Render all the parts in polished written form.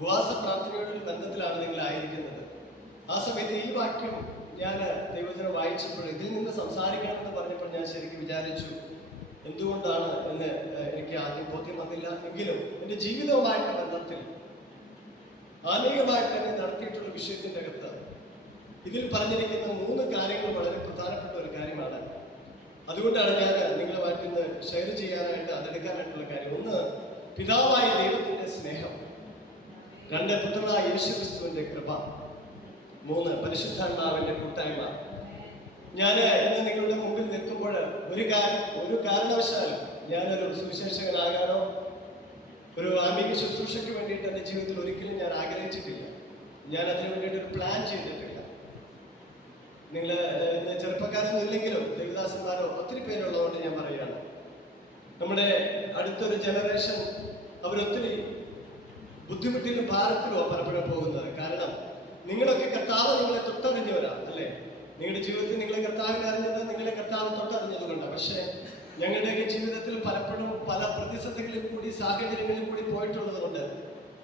ഉപവാസ പ്രാർത്ഥനയോടൊരു ബന്ധത്തിലാണ് നിങ്ങളായിരിക്കുന്നത്. ആ സമയത്ത് ഈ വാക്യം ഞാൻ ദൈവജനം വായിച്ചപ്പോൾ ഇതിൽ നിന്ന് സംസാരിക്കണമെന്ന് പറഞ്ഞപ്പോൾ ഞാൻ ശരിക്കും വിചാരിച്ചു എന്തുകൊണ്ടാണ് എന്ന് എനിക്ക് ആദ്യം ബോധ്യം വന്നില്ല. എങ്കിലും എൻ്റെ ജീവിതവുമായിട്ട് ബന്ധത്തിൽ ആത്മീയമായിട്ട് തന്നെ നടത്തിയിട്ടുള്ള വിഷയത്തിൻ്റെ അകത്ത് ഇതിൽ പറഞ്ഞിരിക്കുന്ന 3 കാര്യങ്ങൾ വളരെ പ്രധാനപ്പെട്ട ഒരു കാര്യമാണ്. അതുകൊണ്ടാണ് ഞാൻ നിങ്ങളുമായിട്ട് ഇന്ന് ഷെയർ ചെയ്യാനായിട്ട് അതെടുക്കാനായിട്ടുള്ള കാര്യം. 1, പിതാവായ ദൈവത്തിൻ്റെ സ്നേഹം. 2, പുത്രനായ യേശുക്രിസ്തുവിന്റെ കൃപ. 3, പരിശുദ്ധാത്മാവിന്റെ കൂട്ടായ്മ. ഞാൻ ഇന്ന് നിങ്ങളുടെ മുമ്പിൽ നിൽക്കുമ്പോൾ ഒരു കാരണവശാലും ഞാനൊരു സുവിശേഷകനാകാനോ ഒരു ആത്മീയ ശുശ്രൂഷയ്ക്ക് വേണ്ടിയിട്ട് എൻ്റെ ജീവിതത്തിൽ ഒരിക്കലും ഞാൻ ആഗ്രഹിച്ചിട്ടില്ല. ഞാൻ അതിനു വേണ്ടിയിട്ട് ഒരു പ്ലാൻ ചെയ്തിട്ടില്ല. നിങ്ങൾ ചെറുപ്പക്കാരൊന്നും ഇല്ലെങ്കിലും ദേവദാസന്മാരോ ഒത്തിരി പേരുള്ളതുകൊണ്ട് ഞാൻ പറയുകയാണ്, നമ്മുടെ അടുത്തൊരു ജനറേഷൻ അവരൊത്തിരി ബുദ്ധിമുട്ടിലും ഭാരത്തിലോ പലപ്പോഴും പോകുന്നത്. കാരണം നിങ്ങളൊക്കെ കർത്താവ് നിങ്ങളെ തൊട്ടറിഞ്ഞവരാണ് അല്ലേ? നിങ്ങളുടെ ജീവിതത്തിൽ നിങ്ങളെ കർത്താവിനെ അറിഞ്ഞത് നിങ്ങളെ കർത്താവ് തൊട്ടറിഞ്ഞതുകൊണ്ടാണ്. പക്ഷേ ഞങ്ങളുടെയൊക്കെ ജീവിതത്തിൽ പലപ്പോഴും പല പ്രതിസന്ധികളിൽ കൂടി സാഹചര്യങ്ങളിൽ കൂടി പോയിട്ടുള്ളത് കൊണ്ട്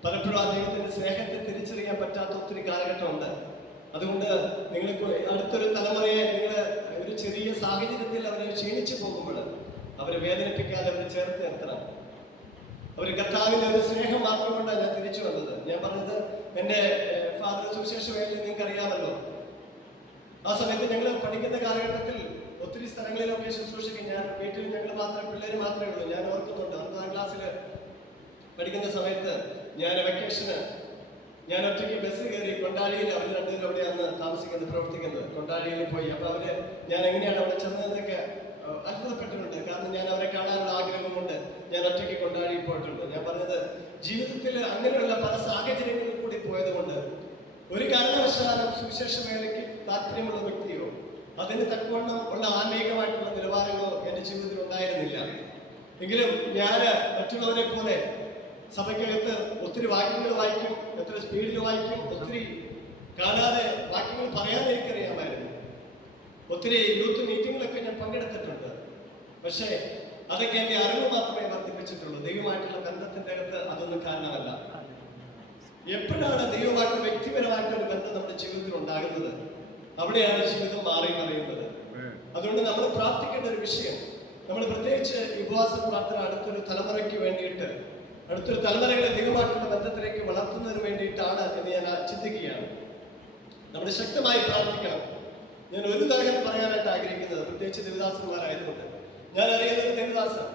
പലപ്പോഴും ആ ദൈവത്തിന്റെ സ്നേഹത്തെ തിരിച്ചറിയാൻ പറ്റാത്ത ഒത്തിരി കാലഘട്ടമുണ്ട്. അതുകൊണ്ട് നിങ്ങൾക്ക് അടുത്തൊരു തലമുറയെ നിങ്ങൾ ഒരു ചെറിയ സാഹചര്യത്തിൽ അവരെ ക്ഷീണിച്ചു പോകുമ്പോൾ അവരെ വേദനിപ്പിക്കാതെ അവരെ ചേർത്ത് നിർത്തണം. അവർ കർത്താവിന്റെ ഒരു സ്നേഹം മാത്രം കൊണ്ടാണ് ഞാൻ തിരിച്ചു വന്നത്. ഞാൻ പറഞ്ഞത് എൻ്റെ ഫാദർ സുവിശേഷ വേലയിൽ നിങ്ങൾക്ക് അറിയാമല്ലോ. ആ സമയത്ത് ഞങ്ങൾ പഠിക്കുന്ന കാലഘട്ടത്തിൽ ഒത്തിരി സ്ഥലങ്ങളിലൊക്കെ ശുശ്രൂഷിക്കും. ഞാൻ വീട്ടിൽ ഞങ്ങൾ പിള്ളേർ മാത്രമേ ഉള്ളൂ. ഞാൻ ഓർക്കുന്നുണ്ട് 9ാം ക്ലാസ്സിൽ പഠിക്കുന്ന സമയത്ത് ഞാൻ വെക്കേഷന് ഞാൻ ഒറ്റയ്ക്ക് ബസ് കയറി കൊണ്ടാഴിയിൽ, അവർ രണ്ടുപേരും അവിടെയാണ് താമസിക്കുന്നത് പ്രവർത്തിക്കുന്നത്. കൊണ്ടാഴിയിൽ പോയി. അപ്പൊ ഞാൻ എങ്ങനെയാണ് അവിടെ ചെന്നതെന്നൊക്കെ അത്ഭുതപ്പെട്ടിട്ടുണ്ട്. കാരണം ഞാൻ അവരെ കാണാനുള്ള ആഗ്രഹം കൊണ്ട് ഞാൻ ഒറ്റയ്ക്ക് കൊണ്ടാടിയിൽ പോയിട്ടുണ്ട്. ഞാൻ പറഞ്ഞത് ജീവിതത്തിൽ അങ്ങനെയുള്ള പല സാഹചര്യങ്ങളിൽ കൂടി പോയത് കൊണ്ട് ഒരു കാരണവശാലും സുവിശേഷ വേലയ്ക്ക് താല്പര്യമുള്ള വ്യക്തിയോ അതിന് തക്കവണ്ണം ഉള്ള ആത്മീയമായിട്ടുള്ള നിലവാരങ്ങളോ എൻ്റെ ജീവിതത്തിൽ ഉണ്ടായിരുന്നില്ല. എങ്കിലും ഞാൻ മറ്റുള്ളവരെ പോലെ സഭയ്ക്കകത്ത് ഒത്തിരി വാക്യങ്ങൾ വായിക്കും, എത്ര സ്പീഡിൽ വായിക്കും, ഒത്തിരി കാണാതെ വാക്യങ്ങൾ പറയാതെ എനിക്കറിയാമായിരുന്നു. ഒത്തിരി യൂത്ത് മീറ്റിങ്ങിലൊക്കെ ഞാൻ പങ്കെടുത്തിട്ടുണ്ട്. പക്ഷേ അതൊക്കെ എൻ്റെ അറിവ് മാത്രമേ വർദ്ധിപ്പിച്ചിട്ടുള്ളൂ. ദൈവമായിട്ടുള്ള ബന്ധത്തിൻ്റെ അകത്ത് അതൊന്നും കാരണമല്ല. എപ്പോഴാണ് ദൈവമായിട്ട് വ്യക്തിപരമായിട്ടൊരു ബന്ധം നമ്മുടെ ജീവിതത്തിൽ ഉണ്ടാകുന്നത്, അവിടെയാണ് ജീവിതം മാറി മറിയുന്നത്. അതുകൊണ്ട് നമ്മൾ പ്രാർത്ഥിക്കേണ്ട ഒരു വിഷയം, നമ്മൾ പ്രത്യേകിച്ച് ഉപവാസ പ്രാർത്ഥന അടുത്തൊരു തലമുറയ്ക്ക് വേണ്ടിയിട്ട്, അടുത്തൊരു തലമുറകളെ ദൈവമായിട്ടുള്ള ബന്ധത്തിലേക്ക് വളർത്തുന്നതിന് വേണ്ടിയിട്ടാണ് എന്ന് ഞാൻ ചിന്തിക്കുകയാണ്. നമ്മൾ ശക്തമായി പ്രാർത്ഥിക്കണം. ഞാൻ ഒരു കാര്യം പറയാനായിട്ട് ആഗ്രഹിക്കുന്നത്, പ്രത്യേകിച്ച് ദേവദാസന്മാരായതുകൊണ്ട്, ഞാൻ അറിയുന്ന ഒരു ദേവദാസൻ,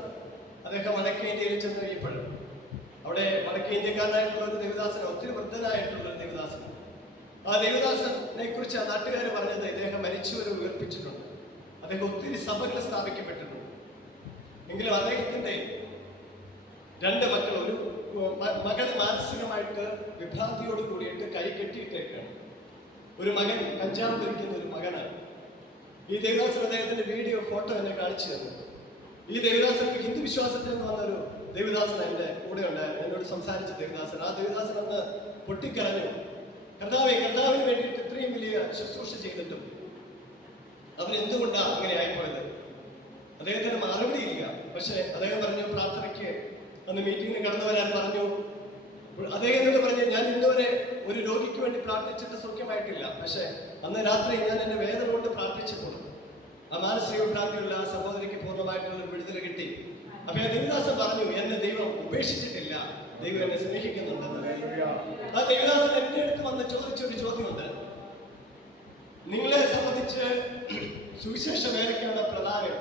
അദ്ദേഹം വടക്കേ ഇന്ത്യയിൽ ചെന്ന് കഴിയുമ്പോൾ അവിടെ വടക്കേ ഇന്ത്യക്കാരനായിട്ടുള്ള ഒരു ദേവദാസൻ, ഒത്തിരി വൃദ്ധനായിട്ടുള്ള ഒരു ദേവദാസൻ. ആ ദേവദാസനെ കുറിച്ച് ആ നാട്ടുകാർ പറഞ്ഞത് ഇദ്ദേഹം മരിച്ചവരെ ഉയർപ്പിച്ചിട്ടുണ്ട്, അദ്ദേഹം ഒത്തിരി സഭകൾ സ്ഥാപിക്കപ്പെട്ടിട്ടുണ്ട്. എങ്കിലും അദ്ദേഹത്തിന്റെ 2 മക്കൾ, ഒരു മകൻ മാനസികമായിട്ട് വിഭ്രാന്തിയോട് കൂടിയിട്ട് കൈ കെട്ടിയിട്ടേക്കാണ്. ഒരു മകൻ കഞ്ചാവ് ധരിക്കുന്ന ഒരു മകനാണ്. ഈ ദേവദാസൻ അദ്ദേഹത്തിന്റെ വീഡിയോ ഫോട്ടോ എന്നെ കാണിച്ചു തന്നു. ഈ ദേവദാസന് ഹിന്ദു വിശ്വാസത്തിൽ നിന്ന് വന്നൊരു ദേവദാസൻ എൻ്റെ കൂടെ ഉണ്ടായിരുന്നു, എന്നോട് സംസാരിച്ച ദേവദാസൻ. ആ ദേവദാസൻ അന്ന് പൊട്ടിക്കരഞ്ഞു, കർത്താവിന് വേണ്ടിയിട്ട് ഇത്രയും വലിയ ശുശ്രൂഷ ചെയ്തിട്ടും അവരെന്തുകൊണ്ടാണ് അങ്ങനെ ആയിപ്പോയത്? അദ്ദേഹത്തിന് മറുപടിയില്ല. പക്ഷെ അദ്ദേഹം പറഞ്ഞു, പ്രാർത്ഥനയ്ക്ക് അന്ന് മീറ്റിങ്ങിന് കടന്നു വരാൻ പറഞ്ഞു. അദ്ദേഹം എന്നോട് പറഞ്ഞു, ഞാൻ ഇന്നുവരെ ഒരു രോഗിക്ക് വേണ്ടി പ്രാർത്ഥിച്ചിട്ട് സൗഖ്യമായിട്ടില്ല. പക്ഷെ അന്ന് രാത്രി ഞാൻ എൻ്റെ വേദന കൊണ്ട് പ്രാർത്ഥിച്ചപ്പോൾ ആ മാനസിക വിഭ്രാന്തിയുള്ള ആ സഹോദരിക്ക് പൂർണ്ണമായിട്ടുള്ള വിടുതൽ കിട്ടി. അപ്പൊ ആ ദേവദാസൻ പറഞ്ഞു, എന്നെ ദൈവം ഉപേക്ഷിച്ചിട്ടില്ല, ദൈവം എന്നെ സ്നേഹിക്കുന്നുണ്ടെന്ന്. ആ ദേവദാസൻ എന്റെ അടുത്ത് വന്ന് ചോദിച്ചൊരു ചോദ്യമുണ്ട്, നിങ്ങളെ സംബന്ധിച്ച് സുവിശേഷ വേലയ്ക്കാണ്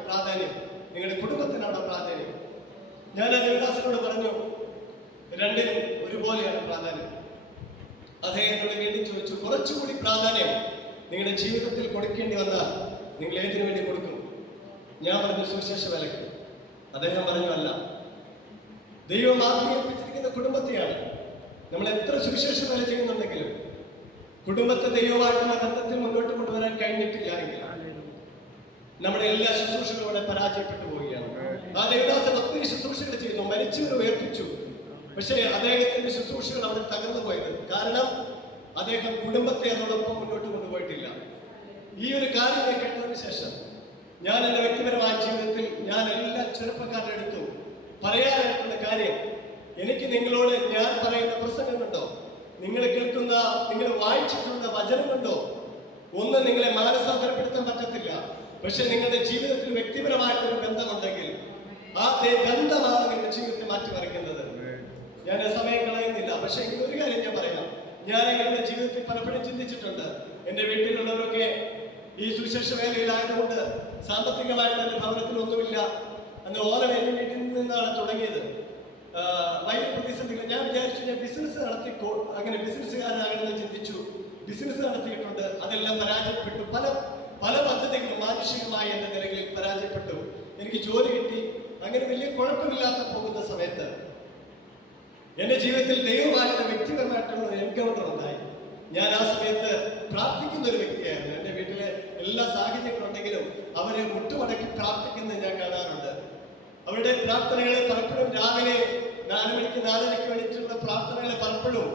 പ്രാധാന്യം, നിങ്ങളുടെ കുടുംബത്തിനാണ് പ്രാധാന്യം? ഞാൻ ആ ദേവദാസനോട് പറഞ്ഞു, രണ്ടിനും ഒരുപോലെയാണ് പ്രാധാന്യം. അദ്ദേഹത്തോട് വീണ്ടും ചോദിച്ചു, കുറച്ചുകൂടി പ്രാധാന്യം നിങ്ങളുടെ ജീവിതത്തിൽ കൊടുക്കേണ്ടി വന്നാൽ നിങ്ങൾ ഏതിനു വേണ്ടി കൊടുക്കും? ഞാൻ പറഞ്ഞു, സുവിശേഷ വേലയ്ക്ക്. അദ്ദേഹം പറഞ്ഞു, അല്ല, ദൈവം ആത്മീയപ്പിച്ചിരിക്കുന്ന കുടുംബത്തെയാണ്. നമ്മൾ എത്ര സുവിശേഷ വേല ചെയ്യുന്നുണ്ടെങ്കിലും കുടുംബത്തെ ദൈവമായിട്ടുള്ള ബന്ധത്തിൽ മുന്നോട്ട് കൊണ്ടുവരാൻ കഴിഞ്ഞിട്ടില്ല എങ്കിൽ നമ്മുടെ എല്ലാ ശുശ്രൂഷകളും ഇവിടെ പരാജയപ്പെട്ടു പോവുകയാണ്. ആ ദേവദാസൻ ഒത്തിരി ശുശ്രൂഷകൾ ചെയ്തു, മരിച്ചവരെ ഉയർപ്പിച്ചു. പക്ഷേ അദ്ദേഹത്തിന്റെ ശുശ്രൂഷകൾ അവിടെ തകർന്നു പോയത് കാരണം അദ്ദേഹം കുടുംബത്തെ അതോടൊപ്പം മുന്നോട്ട് കൊണ്ടുപോയിട്ടില്ല. ഈ ഒരു കാര്യം കേട്ടതിന് ശേഷം ഞാൻ എൻ്റെ വ്യക്തിപരമായ ജീവിതത്തിൽ ഞാൻ എല്ലാ ചെറുപ്പക്കാരുടെ അടുത്തും പറയാനായിട്ടുള്ള കാര്യം, എനിക്ക് നിങ്ങളോട് ഞാൻ പറയുന്ന പ്രസംഗമുണ്ടോ, വായിച്ചിട്ടുള്ള വചനം കൊണ്ടോ ഒന്നും നിങ്ങളെ മാനസാന്തരപ്പെടുത്താൻ പറ്റത്തില്ല. പക്ഷെ നിങ്ങളുടെ ജീവിതത്തിൽ വ്യക്തിപരമായിട്ടൊരു ബന്ധമുണ്ടെങ്കിൽ ആ ബന്ധമാണ് നിങ്ങളുടെ ജീവിതത്തെ മാറ്റിമറിക്കുന്നത്. ഞാൻ സമയം കളയുന്നില്ല. പക്ഷെ ഒരു കാര്യം ഞാൻ പറയാം. ഞാൻ എന്റെ ജീവിതത്തിൽ പലപ്പോഴും ചിന്തിച്ചിട്ടുണ്ട്. എന്റെ വീട്ടിലുള്ളവരൊക്കെ ഈ സുവിശേഷ വേലയിലായതുകൊണ്ട് സാമ്പത്തികമായിട്ട് എന്റെ ഭവനത്തിലൊന്നുമില്ല. അന്ന് ഓണം എന്റെ വീട്ടിൽ നിന്നാണ് തുടങ്ങിയത്. വലിയ പ്രതിസന്ധികൾ. ഞാൻ വിചാരിച്ചു ഞാൻ ബിസിനസ് നടത്തിക്കോ, അങ്ങനെ ബിസിനസ്സുകാരനാകണമെന്ന് ചിന്തിച്ചു. ബിസിനസ് നടത്തിയിട്ടുണ്ട്, അതെല്ലാം പരാജയപ്പെട്ടു. പല പല പദ്ധതികളും മാനുഷികമായി എന്റെ നിലകളിൽ പരാജയപ്പെട്ടു. എനിക്ക് ജോലി കിട്ടി, അങ്ങനെ വലിയ കുഴപ്പമില്ലാത്ത പോകുന്ന സമയത്ത് എന്റെ ജീവിതത്തിൽ ദൈവമായിട്ട് വ്യക്തിപരമായിട്ടുള്ള ഒരു എൻകൗണ്ടർ ഉണ്ടായി. ഞാൻ ആ സമയത്ത് പ്രാർത്ഥിക്കുന്ന ഒരു വ്യക്തിയായിരുന്നു. എന്റെ വീട്ടിലെ എല്ലാ സാഹചര്യങ്ങളുണ്ടെങ്കിലും അവരെ മുട്ടുമടക്കി പ്രാർത്ഥിക്കുന്നത് ഞാൻ കാണാറുണ്ട്. അവരുടെ പ്രാർത്ഥനകളെ പലപ്പോഴും രാവിലെ 4 മണിക്ക് 4:30 വേണ്ടിയിട്ടുള്ള പ്രാർത്ഥനകളെ പലപ്പോഴും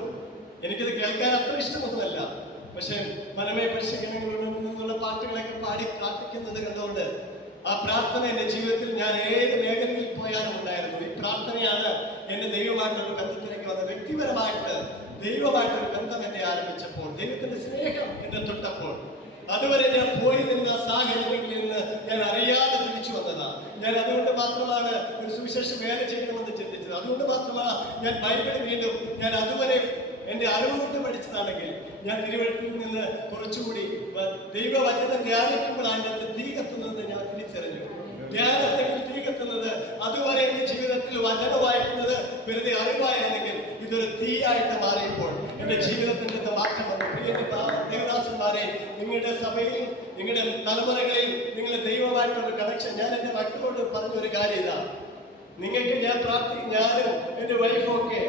എനിക്കത് കേൾക്കാൻ അത്ര ഇഷ്ടമൊന്നുമല്ല. പക്ഷെ മനമേ പരിശീലനങ്ങളുള്ള പാട്ടുകളൊക്കെ പാടി പ്രാർത്ഥിക്കുന്നത് കണ്ടുകൊണ്ട് ആ പ്രാർത്ഥന എന്റെ ജീവിതത്തിൽ ഞാൻ ഏത് മേഖലയിൽ പോയാലും ഉണ്ടായിരുന്നു. ഈ പ്രാർത്ഥനയാണ് എന്റെ ദൈവമായിട്ടൊരു ബന്ധത്തിലേക്ക് വന്നത്. വ്യക്തിപരമായിട്ട് ദൈവമായിട്ടൊരു ബന്ധം എന്നെ ആരംഭിച്ചപ്പോൾ, ദൈവത്തിന്റെ സ്നേഹം എന്നെ തൊട്ടപ്പോൾ, അതുവരെ ഞാൻ പോയി നിന്ന സാഹചര്യങ്ങളിൽ നിന്ന് ഞാൻ അറിയാതെ തിരിച്ചു വന്നതാണ്. ഞാൻ അതുകൊണ്ട് മാത്രമാണ് ഒരു സുവിശേഷ വേല ചെയ്യണമെന്ന് ചിന്തിച്ചത്. അതുകൊണ്ട് മാത്രമാണ് ഞാൻ ബൈബിൾ വീണ്ടും ഞാൻ അതുവരെ എന്റെ അറിവ് കൊണ്ട് പഠിച്ചതാണെങ്കിൽ ഞാൻ തിരുവഴുത്തിൽ നിന്ന് കുറച്ചുകൂടി ദൈവവചനം ധ്യാനിക്കുമ്പോൾ അതിനകത്ത് തീ കത്തുന്നത് ഞാൻ തിരിച്ചറിഞ്ഞു. ധ്യാനത്തിൽ തീ കത്തുന്നത് അതുവരെ എന്റെ ജീവിതത്തിൽ വചനം വായിക്കുന്നത് വെറുതെ അറിവായിരുന്നെങ്കിൽ ഇതൊരു തീയായിട്ട് മാറിയപ്പോൾ എന്റെ ജീവിതത്തിന്റെ മാറ്റം വന്നു. ദേവദാസന്മാരെ, നിങ്ങളുടെ സഭയിൽ നിങ്ങളുടെ തലമുറകളിൽ നിങ്ങളുടെ ദൈവമായിട്ടുള്ള കണക്ഷൻ. ഞാൻ എന്റെ മക്കളോട് പറഞ്ഞൊരു കാര്യം ഇതാ, നിങ്ങൾക്ക് ഞാനും എന്റെ വൈഫും ഒക്കെ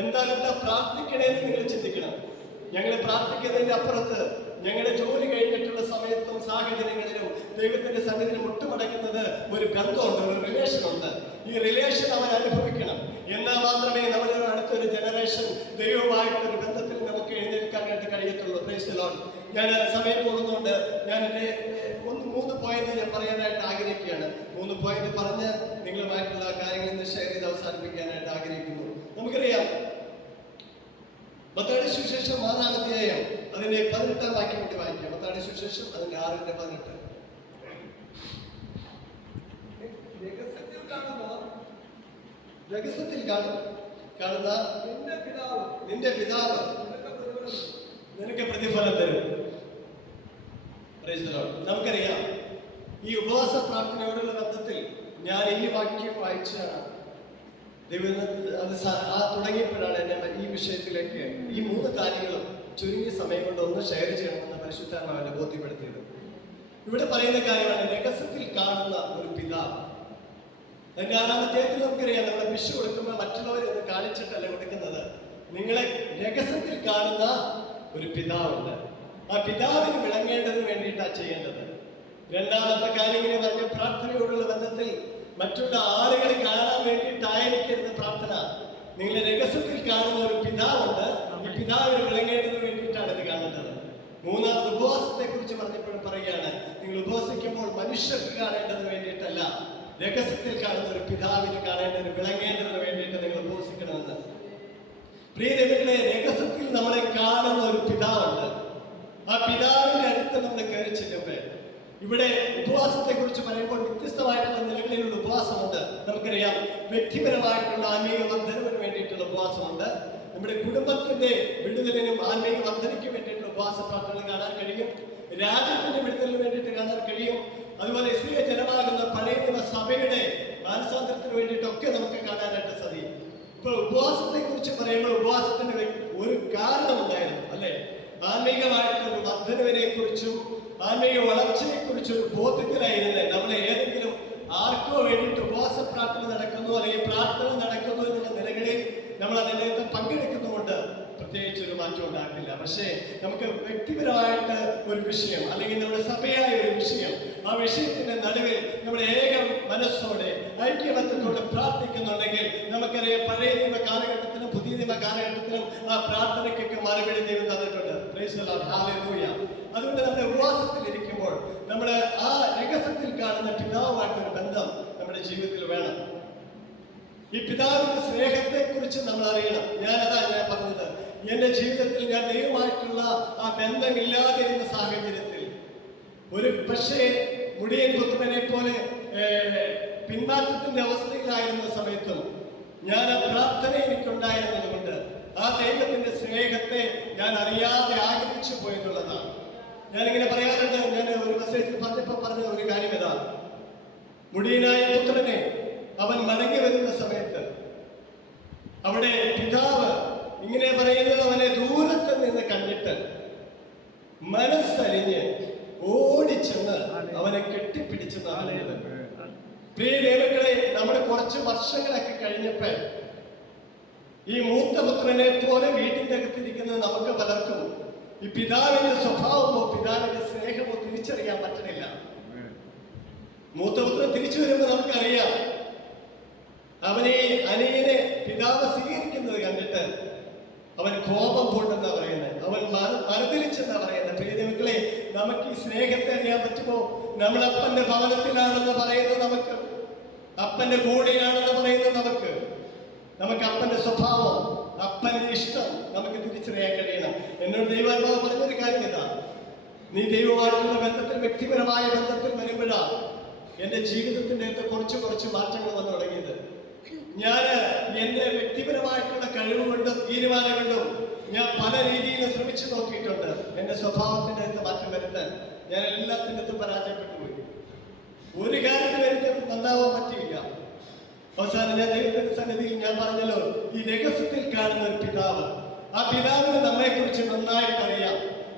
എന്താ പ്രാർത്ഥിക്കണേന്ന് നിങ്ങൾ ചിന്തിക്കണം. ഞങ്ങൾ പ്രാർത്ഥിക്കുന്നതിന്റെ അപ്പുറത്ത് ഞങ്ങളുടെ ജോലി കഴിഞ്ഞിട്ടുള്ള സമയത്തും സാഹചര്യങ്ങളിലും ദൈവത്തിന്റെ സന്നിധിയിൽ മുട്ടുമടക്കുന്നത് ഒരു ബന്ധമുണ്ട്, ഒരു റിലേഷൻ ഉണ്ട്. ഈ റിലേഷൻ അവൻ അനുഭവിക്കണം. എന്നാൽ മാത്രമേ നമ്മുടെ അടുത്തൊരു ജനറേഷൻ ദൈവമായിട്ടൊരു ബന്ധത്തിൽ നമുക്ക് എഴുന്നേൽക്കാനായിട്ട് കഴിയത്തുള്ളൂ. Praise the lord. ഞാൻ സമയം പോകുന്നുണ്ട്. ഞാൻ എൻ്റെ 3 പോയിന്റ് ഞാൻ പറയാനായിട്ട് ആഗ്രഹിക്കുകയാണ്. 3 പോയിന്റ് പറഞ്ഞ് നിങ്ങളുമായിട്ടുള്ള കാര്യങ്ങളിൽ നിന്ന് ഷെയർ ചെയ്ത് അവസാനിപ്പിക്കാനായിട്ട് ആഗ്രഹിക്കുന്നു. നമുക്കറിയാം, മത്തായിയുടെ സുവിശേഷം 6-ാം അധ്യായം അതിന്റെ 18-ാം വാക്യം കൊണ്ട് വായിക്കാം. മത്തായിയുടെ സുവിശേഷം അതിന്റെ 6-ന്റെ 18. രഹസ്യത്തിൽ കാണുന്ന നിന്റെ പിതാവ് നിനക്ക് പ്രതിഫലം തരും. നമുക്കറിയാം, ഈ ഉപവാസ പ്രാർത്ഥനയോടുള്ള ബന്ധത്തിൽ ഞാൻ ഈ വാക്യം വായിച്ചാണ് തുടങ്ങിയപ്പോഴാണ് എന്നെ ഈ വിഷയത്തിലേക്ക് ഈ 3 കാര്യങ്ങളും ചുരുങ്ങിയ സമയം കൊണ്ട് ഒന്ന് ഷെയർ ചെയ്യണമെന്ന് പരിശുദ്ധാത്മാവിനെ ബോധ്യപ്പെടുത്തിയത്. ഇവിടെ പറയുന്ന കാര്യമാണ് രഹസ്യത്തിൽ കാണുന്ന ഒരു പിതാവ്. അതിന്റെ 6-ാം അധ്യായത്തിൽ നമുക്കറിയാം, നമ്മളെ വിഷു കൊടുക്കുമ്പോൾ മറ്റുള്ളവരെ ഒന്ന് കാണിച്ചിട്ടല്ല കൊടുക്കുന്നത്. നിങ്ങളെ രഹസ്യത്തിൽ കാണുന്ന ഒരു പിതാവുണ്ട്. ആ പിതാവിന് വിളങ്ങേണ്ടതിന് വേണ്ടിയിട്ടാണ് ചെയ്യേണ്ടത്. 2-ാമത്തെ കാര്യം ഇങ്ങനെ പറഞ്ഞ പ്രാർത്ഥനയോടുള്ള ബന്ധത്തിൽ മറ്റുള്ള ആളുകളെ കാണാൻ വേണ്ടിയിട്ടായിരിക്കരുത് പ്രാർത്ഥന. നിങ്ങളെ രഹസ്യത്തിൽ കാണുന്ന ഒരു പിതാവുണ്ട്. ഈ പിതാവിന് വിളങ്ങേണ്ടതിന് വേണ്ടിയിട്ടാണ് ഇത് കാണേണ്ടത്. 3-ാമത് ഉപവാസത്തെ കുറിച്ച് പറഞ്ഞപ്പോഴും പറയുകയാണ്, നിങ്ങൾ ഉപവസിക്കുമ്പോൾ മനുഷ്യർക്ക് കാണേണ്ടതിന് വേണ്ടിയിട്ടല്ല, രഹസ്യത്തിൽ കാണുന്ന ഒരു പിതാവിന് കാണേണ്ടതിന് വിളങ്ങേണ്ടതിന് വേണ്ടിയിട്ട് നിങ്ങൾ ഉപവസിക്കണമെന്ന്. പ്രിയ ദൈവങ്ങളെ, രഹസ്യത്തിൽ നമ്മളെ കാണുന്ന ഒരു പിതാവുണ്ട്. ആ പിതാവിന്റെ അടുത്ത് നമ്മൾ കയറി ചെല്ലുമ്പോൾ, ഇവിടെ ഉപവാസത്തെ കുറിച്ച് പറയുമ്പോൾ വ്യത്യസ്തമായിട്ടുള്ള നിലകളിലുള്ള ഉപവാസമുണ്ട്. നമുക്കറിയാം, വ്യക്തിപരമായിട്ടുള്ള ആത്മീയ വർദ്ധനവിന് വേണ്ടിയിട്ടുള്ള ഉപവാസമുണ്ട്. നമ്മുടെ കുടുംബത്തിന്റെ വിടുതലിനും ആത്മീയ വർദ്ധനയ്ക്ക് വേണ്ടിയിട്ടുള്ള ഉപവാസ പ്രാർത്ഥനകൾ കാണാൻ കഴിയും. രാജ്യത്തിന്റെ വിടുതലിന് വേണ്ടിയിട്ട് കാണാൻ കഴിയും. അതുപോലെ ഇസ്രായേൽ ജനമാകുന്ന പഴയ നിയമ സഭയുടെ മാനസാന്തരത്തിന് വേണ്ടിയിട്ടൊക്കെ നമുക്ക് കാണാനായിട്ട് സാധിക്കും. ഇപ്പോൾ ഉപവാസത്തെ കുറിച്ച് പറയുമ്പോൾ ഉപവാസത്തിന് ഒരു കാരണമുണ്ടായിരുന്നു, അല്ലെ? ആത്മീകമായിട്ടുള്ള വർദ്ധനവിനെ കുറിച്ചും ആത്മീയ വളർച്ചയെ കുറിച്ചും ഒരു ബോധ്യത്തിലായിരുന്നേ. നമ്മളെ ഏതെങ്കിലും ആർക്കോ വേണ്ടിയിട്ട് ഉപവാസ പ്രാർത്ഥന നടക്കുന്നു അല്ലെങ്കിൽ പ്രാർത്ഥന നടക്കുന്നു എന്നുള്ള നിലകളിൽ നമ്മൾ അതിനകത്ത് പങ്കെടുക്കുന്നതുകൊണ്ട് പ്രത്യേകിച്ച് ഒരു മാറ്റം ഉണ്ടാക്കില്ല. പക്ഷേ നമുക്ക് വ്യക്തിപരമായിട്ട് ഒരു വിഷയം അല്ലെങ്കിൽ നമ്മുടെ സഭയായ ഒരു വിഷയം, ആ വിഷയത്തിന്റെ നടുവിൽ നമ്മുടെ ഏക മനസ്സോടെ ഐക്യമത്യത്തോടെ പ്രാർത്ഥിക്കുന്നുണ്ടെങ്കിൽ നമുക്കറിയാം, പഴയ നിയമ കാലഘട്ടത്തിലും പുതിയ നിയമ കാലഘട്ടത്തിലും ആ പ്രാർത്ഥനയ്ക്കൊക്കെ മറുപടി ദൈവം തന്നിട്ടുണ്ട്. Price the lord. ഹല്ലേലൂയ. അതുകൊണ്ട് നമ്മുടെ ഉപവാസത്തിൽ ഇരിക്കുമ്പോൾ നമ്മൾ ആ രഹസ്യത്തിൽ കാണുന്ന പിതാവുമായിട്ടൊരു ബന്ധം നമ്മുടെ ജീവിതത്തിൽ വേണം. ഈ പിതാവിന്റെ സ്നേഹത്തെ കുറിച്ച് നമ്മൾ അറിയണം. ഞാൻ പറഞ്ഞത്, എന്റെ ജീവിതത്തിൽ ഞാൻ ദൈവമായിട്ടുള്ള ആ ബന്ധമില്ലാതിരുന്ന സാഹചര്യത്തിൽ ഒരു പക്ഷേ മുടിയൻ പുത്രനെ പോലെ പിന്മാറ്റത്തിന്റെ അവസ്ഥയിലായിരുന്ന സമയത്തും ഞാൻ ആ പ്രാർത്ഥന എനിക്കുണ്ടായിരുന്നത് കൊണ്ട് ആ ദൈവത്തിന്റെ സ്നേഹത്തെ ഞാൻ അറിയാതെ ആഗ്രഹിച്ചു പോയെന്നുള്ളതാണ്. ഞാനിങ്ങനെ പറയാറുണ്ട്, ഞാൻ ഒരു മെസ്സേജിൽ പറഞ്ഞ ഒരു കാര്യം ഇതാ, മുടിയനായ പുത്രനെ അവൻ മടങ്ങി വരുന്ന സമയത്ത് അവിടെ പിതാവ് ഇങ്ങനെ പറയുന്നത്, അവനെ ദൂരത്ത് നിന്ന് കണ്ടിട്ട് മനസ്സലിഞ്ഞ് ഓടിച്ചെന്ന് അവനെ കെട്ടിപ്പിടിച്ചെന്നാണ്. പ്രിയ ദൈവങ്ങളെ, നമ്മുടെ കുറച്ച് വർഷങ്ങളൊക്കെ കഴിഞ്ഞപ്പോൾ ഈ മൂത്തപുത്രനെ പോലെ വീട്ടിന്റെ അകത്തിരിക്കുന്ന നമുക്ക് പലർക്കും ഈ പിതാവിന്റെ സ്വഭാവമോ പിതാവിന്റെ സ്നേഹമോ തിരിച്ചറിയാൻ പറ്റണില്ല. മൂത്തപുത്രൻ തിരിച്ചു വരുമ്പോൾ നമുക്കറിയാം, അവനെ അനിയനെ പിതാവ് സ്വീകരിക്കുന്നത് കണ്ടിട്ട് അവൻ കോപം പൂണ്ടെന്നാ പറയുന്നത്, അവൻ മറുതിരിച്ചെന്നാ പറയുന്നത്. പ്രിയ ദൈവങ്ങളെ, നമുക്ക് ഈ സ്നേഹത്തെ അറിയാൻ പറ്റുമോ? നമ്മൾ അപ്പന്റെ ഭവനത്തിലാണെന്ന് പറയുന്നത് നമുക്ക്, അപ്പന്റെ കൂടെയാണെന്ന് പറയുന്നത് നമുക്ക് അപ്പന്റെ സ്വഭാവം, അപ്പന്റെ ഇഷ്ടം നമുക്ക് തിരിച്ചറിയാൻ കഴിയണം. എന്നോട് ദൈവാത്മാവ് പറഞ്ഞൊരു കാര്യം ഇതാ, നീ ദൈവമായിട്ടുള്ള ബന്ധത്തിൽ, വ്യക്തിപരമായ ബന്ധത്തിൽ വരുമ്പോഴാ എന്റെ ജീവിതത്തിന്റെ കുറച്ച് മാറ്റങ്ങൾ വന്നു തുടങ്ങിയത്. ഞാൻ എന്റെ വ്യക്തിപരമായിട്ടുള്ള കഴിവ് കൊണ്ടും തീരുമാനം കൊണ്ടും ഞാൻ പല രീതിയിലും ശ്രമിച്ചു നോക്കിയിട്ടുണ്ട്. എന്റെ സ്വഭാവത്തിന്റെ മാറ്റം വരുത്താൻ ഞാൻ എല്ലാത്തിൻ്റെ പരാജയപ്പെട്ടു പോയി. ഒരു കാര്യത്തിൽ എനിക്ക് നന്നാവാൻ പറ്റിയില്ല. അവസാനം ഞാൻ ദൈവത്തിന്റെ സന്നിധിയിൽ ഞാൻ പറഞ്ഞല്ലോ, ഈ രഹസ്യത്തിൽ കാണുന്ന ഒരു പിതാവ്, ആ പിതാവിന് നമ്മെ കുറിച്ച് നന്നായിട്ട് അറിയാം.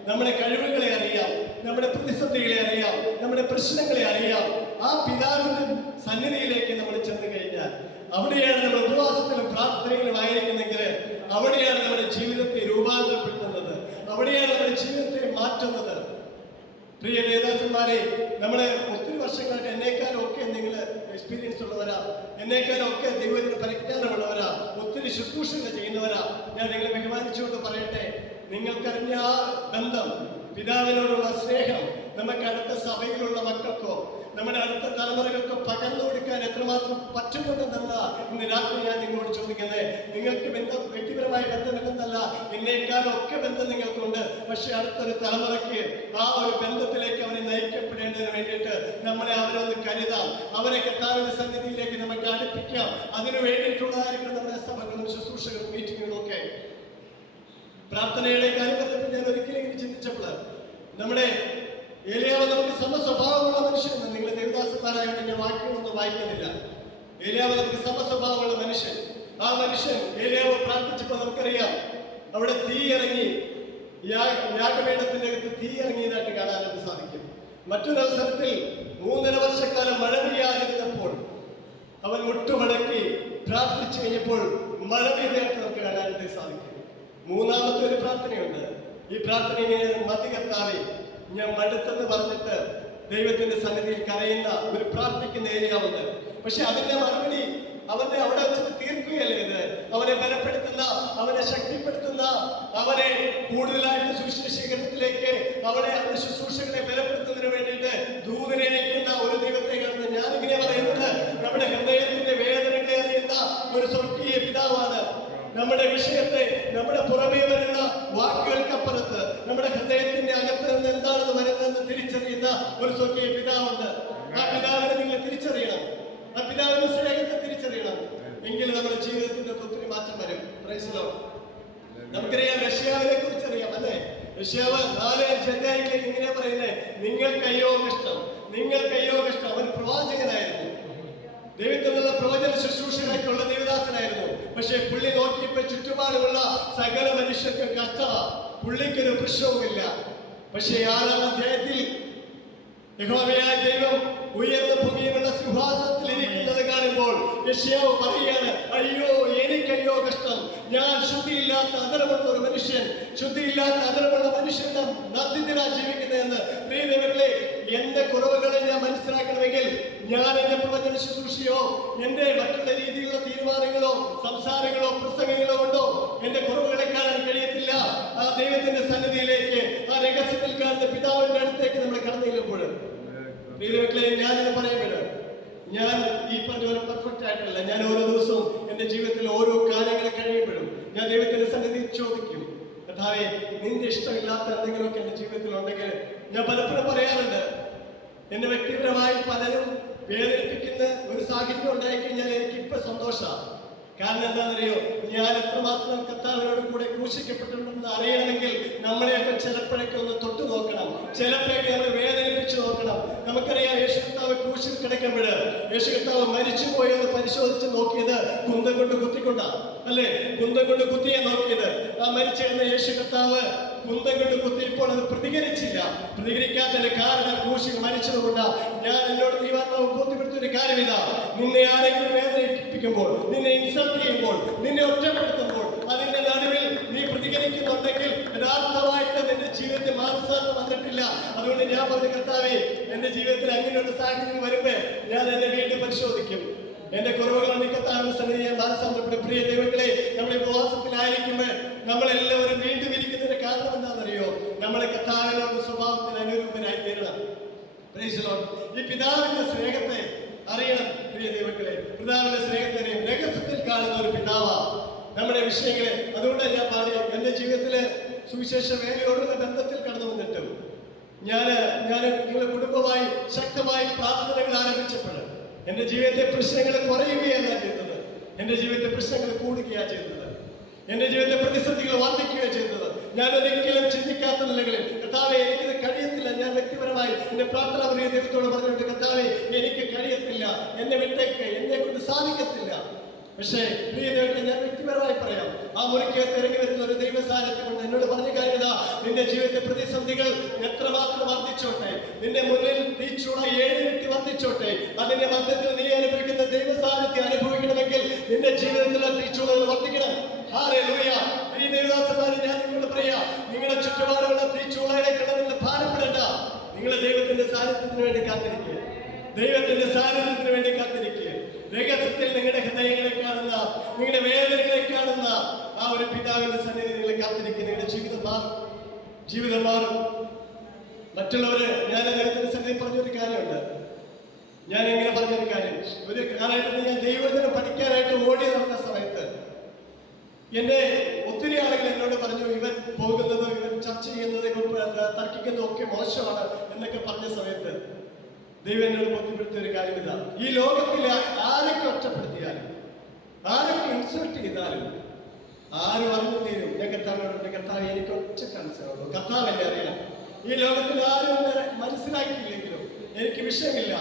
നമ്മുടെ കഴിവുകളെ അറിയാം, നമ്മുടെ പ്രതിസന്ധികളെ അറിയാം, നമ്മുടെ പ്രശ്നങ്ങളെ അറിയാം. ആ പിതാവിന്റെ സന്നിധിയിലേക്ക് നമ്മൾ ചെന്ന് കഴിഞ്ഞാൽ അവിടെയാണ് നമ്മൾ ഉപവാസത്തിലും പ്രാർത്ഥനയിലും ആയിരിക്കുന്നെങ്കിൽ അവിടെയാണ് നമ്മുടെ ജീവിതത്തെ രൂപാന്തരപ്പെടുത്തുന്നത്, അവിടെയാണ് നമ്മുടെ ജീവിതത്തെ മാറ്റുന്നത്. പ്രിയ ദേവദാസന്മാരെ, നമ്മള് ഒത്തിരി വർഷങ്ങളായിട്ട് എന്നേക്കാളൊക്കെ നിങ്ങൾ എക്സ്പീരിയൻസ് ഉള്ളവരാ, എന്നേക്കാളൊക്കെ ദൈവത്തിന് പരിജ്ഞാനമുള്ളവരാ, ഒത്തിരി ശുശ്രൂഷകൾ ചെയ്യുന്നവരാ. ഞാൻ നിങ്ങളെ ബഹുമാനിച്ചുകൊണ്ട് പറയട്ടെ, നിങ്ങൾക്കറിഞ്ഞ ആ ബന്ധം, പിതാവിനോടുള്ള സ്നേഹം നമുക്ക് അടുത്ത സഭയിലുള്ള മക്കൾക്കോ നമ്മുടെ അടുത്ത തലമുറകൾക്കോ പകർന്നു കൊടുക്കാൻ എത്രമാത്രം പറ്റുന്നുണ്ടെന്നല്ല ഇന്ന് രാത്രി ഞാൻ നിങ്ങളോട് ചോദിക്കുന്നത്. നിങ്ങൾക്ക് ബന്ധം, വ്യക്തിപരമായ ബന്ധമില്ലെന്നല്ല, എന്നേക്കാളൊക്കെ ബന്ധം നിങ്ങൾക്കുണ്ട്. പക്ഷെ അടുത്തൊരു തലമുറയ്ക്ക് ആ ഒരു ബന്ധത്തിലേക്ക് അവരെ നയിക്കപ്പെടേണ്ടതിന് വേണ്ടിയിട്ട് നമ്മളെ അവരൊന്ന് കരുതാം, അവരെ കർത്താവിന്റെ സന്നിധിയിലേക്ക് നമുക്ക് അടുപ്പിക്കാം. അതിനു വേണ്ടിയിട്ടുള്ളതായിരിക്കും നമ്മുടെ സഭകളും ശുശ്രൂഷകളും മീറ്റിങ്ങുകളും ഒക്കെ. പ്രാർത്ഥനയുടെ കാര്യം പറഞ്ഞപ്പോൾ ഞാൻ ഒരിക്കലും ഇങ്ങനെ ചിന്തിച്ചപ്പോൾ, നമ്മുടെ ഏലിയാവ് നമുക്ക് സമസ്വഭാവമുള്ള മനുഷ്യൻ, നിങ്ങൾ ദേവദാസന്മാരായിട്ട് ഞാൻ വാക്യങ്ങളൊന്നും വായിക്കുന്നില്ല. ഏലിയാവ് നമുക്ക് സമസ്വഭാവമുള്ള മനുഷ്യൻ. ആ മനുഷ്യൻ ഏലിയാവ് പ്രാർത്ഥിച്ചപ്പോൾ നമുക്കറിയാം, അവിടെ തീ ഇറങ്ങി, യാഗപീഠത്തിന്റെ അകത്ത് തീ ഇറങ്ങിയതായിട്ട് കാണാനായിട്ട് സാധിക്കും. മറ്റൊരവസരത്തിൽ 3.5 വർഷക്കാലം മഴ പെയ്യാതിരുന്നപ്പോൾ അവൻ മുട്ടുമടക്കി പ്രാർത്ഥിച്ചു കഴിഞ്ഞപ്പോൾ മഴ പെയ്തായിട്ട് നമുക്ക് കാണാനായിട്ട് സാധിക്കും. മൂന്നാമത്തെ ഒരു പ്രാർത്ഥനയുണ്ട്. ഈ പ്രാർത്ഥനയെ മതി കർത്താവേ, ഞാൻ മടുത്തെന്ന് പറഞ്ഞിട്ട് ദൈവത്തിന്റെ സന്നിധിയിൽ കരയുന്ന ഒരു പ്രാർത്ഥിക്കുന്ന ഏരിയാവുണ്ട്. പക്ഷെ അതിന്റെ മറുപടി അവനെ അവിടെ വെച്ചിട്ട് തീർക്കുകയല്ലേ ഇത്. അവനെ ബലപ്പെടുത്തുന്ന, അവനെ ശക്തിപ്പെടുത്തുന്ന, അവനെ കൂടുതലായിട്ട് സുവിശേഷീകരണത്തിലേക്ക്, അവന്റെ ശുശ്രൂഷകളെ ബലപ്പെടുത്തുന്നതിന് വേണ്ടിയിട്ട് ദൂതനെ അയക്കുന്ന ഒരു ദൈവത്തെ കാണുന്ന ഞാനിങ്ങനെ പറയുന്നത്, നമ്മുടെ ഹൃദയത്തിന്റെ വേദനകളെ അറിയുന്ന ഒരു സ്വർഗീയ പിതാവാണ്. നമ്മുടെ വിഷയത്തെ, നമ്മുടെ പുറമേ വരുന്ന വാക്കുകൾക്കപ്പുറത്ത് നമ്മുടെ ഹൃദയത്തിന്റെ അകത്ത് നിന്ന് എന്താണെന്ന് വരുന്നതെന്ന് തിരിച്ചറിയുന്ന ഒരു സ്വർഗീയ പിതാവുണ്ട്. ആ പിതാവിനെ നിങ്ങൾ തിരിച്ചറിയണം, ആ പിതാവിന്റെ സ്നേഹത്തെ തിരിച്ചറിയണം. എങ്കിൽ നമ്മുടെ ജീവിതത്തിന്റെ ഒത്തിരി മാറ്റം വരും. Price the Lord. നമുക്കറിയാം, യശയ്യാവിനെ കുറിച്ചറിയാം അല്ലേ? യശയ്യാവ് 4-5 അധ്യായങ്ങളിലേക്ക് ഇങ്ങനെ പറയുന്നത്, നിങ്ങൾക്കയ്യോ കഷ്ടം, നിങ്ങൾക്കയ്യോ കഷ്ടം. അവൻ പ്രവാചകനായിരുന്നു, ദൈവത്തിനുള്ള പ്രവചന ശുശ്രൂഷകൾക്കുള്ള ദേവദാസനായിരുന്നു. പക്ഷെ പുള്ളി നോക്കിയപ്പോൾ ചുറ്റുപാടുമുള്ള സകല മനുഷ്യർക്ക് കഷ്ടമാ, പുള്ളിക്കൊരു പ്രശ്നവുമില്ല. പക്ഷെ 6-ാം അധ്യായത്തിൽ യഹോവയായ ദൈവം ഉയർന്ന ഭൂമിയിലുള്ള സിംഹാസനത്തിൽ ഇരിക്കുന്നത് കാണുമ്പോൾ യെശയ്യാവ് പറയുകയാണ്, അയ്യോ എനിക്കയ്യോ കഷ്ടം, ഞാൻ ശുദ്ധിയില്ലാത്ത അതരമുള്ള ഒരു മനുഷ്യൻ, ശുദ്ധിയില്ലാത്ത അതരമുള്ള മനുഷ്യന്റെ മധ്യത്തിലാണ് ജീവിക്കുന്നതെന്ന്. പ്രിയപ്പെട്ടവരെ, എന്റെ കുറവുകളെ ഞാൻ മനസ്സിലാക്കണമെങ്കിൽ ഞാൻ എന്റെ പ്രവചന ശുശ്രൂഷയോ എന്റെ മറ്റുള്ള രീതിയിലുള്ള തീരുമാനങ്ങളോ സംസാരങ്ങളോ പ്രസംഗങ്ങളോ കൊണ്ടോ എന്റെ കുറവുകളെ കാണാൻ കഴിയത്തില്ല. ആ ദൈവത്തിന്റെ സന്നിധിയിലേക്ക്, ആ രഹസ്യത്തിൽ കാണുന്ന പിതാവിന്റെ അടുത്തേക്ക് നമ്മൾ കടന്നു ചെല്ലുമ്പോൾ, ഞാനിത് പറയുമ്പോൾ ഞാൻ ഈ പറഞ്ഞ പോലെ പെർഫെക്റ്റ് ആയിട്ടല്ല. ഞാൻ ഓരോ ദിവസവും എന്റെ ജീവിതത്തിൽ ഓരോ കാര്യങ്ങൾ കഴിയുമ്പോഴും ഞാൻ ദൈവത്തിന്റെ സന്നിധിയിൽ ചോദിക്കും, കർത്താവേ, നിന്റെ ഇഷ്ടമില്ലാത്ത എന്തെങ്കിലുമൊക്കെ എന്റെ ജീവിതത്തിൽ ഉണ്ടെങ്കിൽ ഞാൻ പലപ്പോഴും പറയാറുണ്ട്, എന്നെ വ്യക്തിപരമായി പലരും വേദനിപ്പിക്കുന്ന ഒരു സാഹചര്യം ഉണ്ടായിക്കഴിഞ്ഞാൽ എനിക്ക് ഇപ്പൊ സന്തോഷമാണ്. കാരണം എന്താണെന്നറിയോ, ഞാൻ എത്രമാത്രം കർത്താവിനോട് കൂടെ ക്രൂശിക്കപ്പെട്ടിട്ടുണ്ടെന്ന് അറിയണമെങ്കിൽ നമ്മളെയൊക്കെ ചിലപ്പോഴൊക്കെ ഒന്ന് തൊട്ടു നോക്കണം, ചിലപ്പോഴൊക്കെ നമ്മൾ വേദനിപ്പിച്ചു നോക്കണം. നമുക്കറിയാം, യേശു കർത്താവ് ക്രൂശിൽ കിടക്കുമ്പോൾ യേശു കർത്താവ് മരിച്ചുപോയെന്ന് പരിശോധിച്ച് നോക്കിയത് കുന്തം കൊണ്ട് കുത്തിക്കൊണ്ടാണ്, അല്ലേ? കുന്തം കൊണ്ട് കുത്തിയെ നോക്കിയത്. ആ മരിച്ചിരുന്ന യേശു കർത്താവ് കുന്തം കൊണ്ട് കുത്തിയപ്പോൾ അത് പ്രതികരിച്ചില്ല. പ്രതികരിക്കാത്തതിന്റെ കാരണം ക്രൂശിൽ മരിച്ചതുകൊണ്ടാണ്. ഞാൻ എന്നോട് ദൈവാത്മാവ് ബോധ്യപ്പെടുത്തിയൊരു കാര്യം ഇതാ, നിന്നെ ആരെങ്കിലും വേദനിപ്പിക്കുമ്പോൾ, നിന്നെ ഇൻസൾട്ട് ചെയ്യുമ്പോൾ, നിന്നെ ഒറ്റപ്പെടുത്തുമ്പോൾ, അതിന്റെ നടുവിൽ നീ പ്രതികരിക്കുന്നുണ്ടെങ്കിൽ യഥാർത്ഥമായിട്ട് നിന്റെ ജീവിതത്തിൽ മാനസാന്തരം വന്നിട്ടില്ല. അതുകൊണ്ട് ഞാൻ പറഞ്ഞ കർത്താവേ, എന്റെ ജീവിതത്തിൽ അങ്ങനെയുള്ള സാഹചര്യം വരുമ്പോ ഞാൻ എന്നെ വീണ്ടും പരിശോധിക്കും. എന്റെ കുറവുകൾ കർത്താവിന്റെ സന്നിധിയിൽ ഞാൻ മാനസാന്തരപ്പെടും. പ്രിയ ദൈവങ്ങളെ, നമ്മൾ ഉപവാസത്തിലായിരിക്കുമ്പോൾ നമ്മളെല്ലാവരും വീണ്ടും ഇരിക്കുന്നതിന്റെ കാരണം എന്താണെന്നറിയോ, നമ്മളെ കർത്താവിനോട് സ്വഭാവത്തിന് അനുരൂപനായി തീരണം. ഈ പിതാവിന്റെ സ്നേഹത്തെ അറിയണം. പ്രിയ ദൈവങ്ങളെ, പിതാവിന്റെ സ്നേഹത്തെ അറിയാം. രഹസ്യത്തിൽ കാണുന്ന ഒരു പിതാവാ നമ്മുടെ വിഷയങ്ങളെ. അതുകൊണ്ടാണ് ഞാൻ പാടിയ എന്റെ ജീവിതത്തില് സുവിശേഷ വേലയോടുള്ള ബന്ധത്തിൽ കടന്നു വന്നിട്ടും ഞാൻ നിങ്ങളുടെ കുടുംബമായി ശക്തമായി പ്രാർത്ഥനകൾ ആരംഭിച്ചപ്പോൾ എന്റെ ജീവിതത്തെ പ്രശ്നങ്ങൾ കുറയുകയല്ല ചെയ്തത്, എന്റെ ജീവിതത്തെ പ്രശ്നങ്ങൾ കൂടുകയാണ് ചെയ്തത്, എന്റെ ജീവിതത്തെ പ്രതിസന്ധികൾ വർദ്ധിക്കുകയാണ് ചെയ്തത്. ഞാൻ ഒരിക്കലും ചിന്തിക്കാത്ത നിലകളിൽ കർത്താവെ, എനിക്കിത് കഴിയത്തില്ല. ഞാൻ വ്യക്തിപരമായി എന്റെ പ്രാർത്ഥന പ്രിയ ദൈവത്തോട് പറഞ്ഞിട്ട്, കർത്താവെ, എനിക്ക് കഴിയത്തില്ല, എന്നെ വിട്ടേക്ക്, എന്നെ കൊണ്ട് സാധിക്കത്തില്ല. പക്ഷേ പ്രിയ ദൈവത്തെ, ഞാൻ വ്യക്തിപരമായി പറയാം, ആ മുറിക്കകത്ത് ഇറങ്ങി വരുന്ന ഒരു ദൈവ സാന്നിധ്യമുണ്ട്. എന്നോട് പറഞ്ഞ കാര്യത, നിന്റെ ജീവിതത്തെ പ്രതിസന്ധികൾ എത്രമാത്രം വർദ്ധിച്ചോട്ടെ, നിന്റെ മുന്നിൽ തീച്ചൂട 7 ഇരട്ടി വർദ്ധിച്ചോട്ടെ, അതിന്റെ മധ്യത്തിൽ നീ അനുഭവിക്കുന്ന ദൈവ സാന്നിധ്യം അനുഭവിക്കണമെങ്കിൽ നിന്റെ ജീവിതത്തിലെ തീച്ചൂടകൾ വർദ്ധിക്കണം. ഹല്ലേലൂയ. ഈ ദൈവദാസന്മാരെ ഞാൻ നിങ്ങളോട് പറയാം, നിങ്ങളുടെ ചുറ്റുപാടുള്ള തീച്ചൂളയുടെ കിടന്നിൽ ഭാരപ്പെടേണ്ട. നിങ്ങളെ ദൈവത്തിന്റെ സാന്നിധ്യത്തിന് വേണ്ടി കാത്തിരിക്കുക, ദൈവത്തിന്റെ സാന്നിധ്യത്തിന് വേണ്ടി കാത്തിരിക്കുക. രഹസ്യത്തിൽ നിങ്ങളുടെ ഹൃദയങ്ങളെ കാണുന്ന, നിങ്ങളുടെ വേദനകളെ കാണുന്ന ആ ഒരു പിതാവിന്റെ സന്നിധി നിങ്ങളെ കാത്തിരിക്കുക. നിങ്ങളുടെ ജീവിതം മാറും. മറ്റുള്ളവര്, ഞാൻ ദൈവത്തിന്റെ സന്നിധി പറഞ്ഞൊരു കാര്യമുണ്ട്. ഞാൻ ഇങ്ങനെ പറഞ്ഞൊരു കാര്യം, ഒരു കാലഘട്ടത്തിൽ ഞാൻ ദൈവത്തിനെ പഠിക്കാനായിട്ട് ഓടി നടന്ന സമയത്ത് എന്റെ ഒത്തിരി ആളുകൾ എന്നോട് പറഞ്ഞു, ഇവൻ പോകുന്നത്, ഇവൻ ചർച്ച ചെയ്യുന്നത്, ഇവൻ തർക്കിക്കുന്നതും ഒക്കെ മോശമാണ് എന്നൊക്കെ പറഞ്ഞ സമയത്ത് ദൈവം എന്നോട് ബോധ്യപ്പെടുത്തിയ ഒരു കാര്യം ഇതാണ്, ഈ ലോകത്തിൽ ആരൊക്കെ ഒറ്റപ്പെടുത്തിയാലും, ആരൊക്കെ ഇൻസൾട്ട് ചെയ്താലും, ആരും അറിഞ്ഞില്ലേലും ഞാൻ കർത്താവിനോട്, കർത്താവ് എനിക്ക് ഒറ്റ മനസ്സിലാവുള്ളൂ, കർത്താവ് എന്നെ അറിയണം. ഈ ലോകത്തിൽ ആരും എന്നെ മനസ്സിലാക്കിയില്ലെങ്കിലും എനിക്ക് വിഷയമില്ല.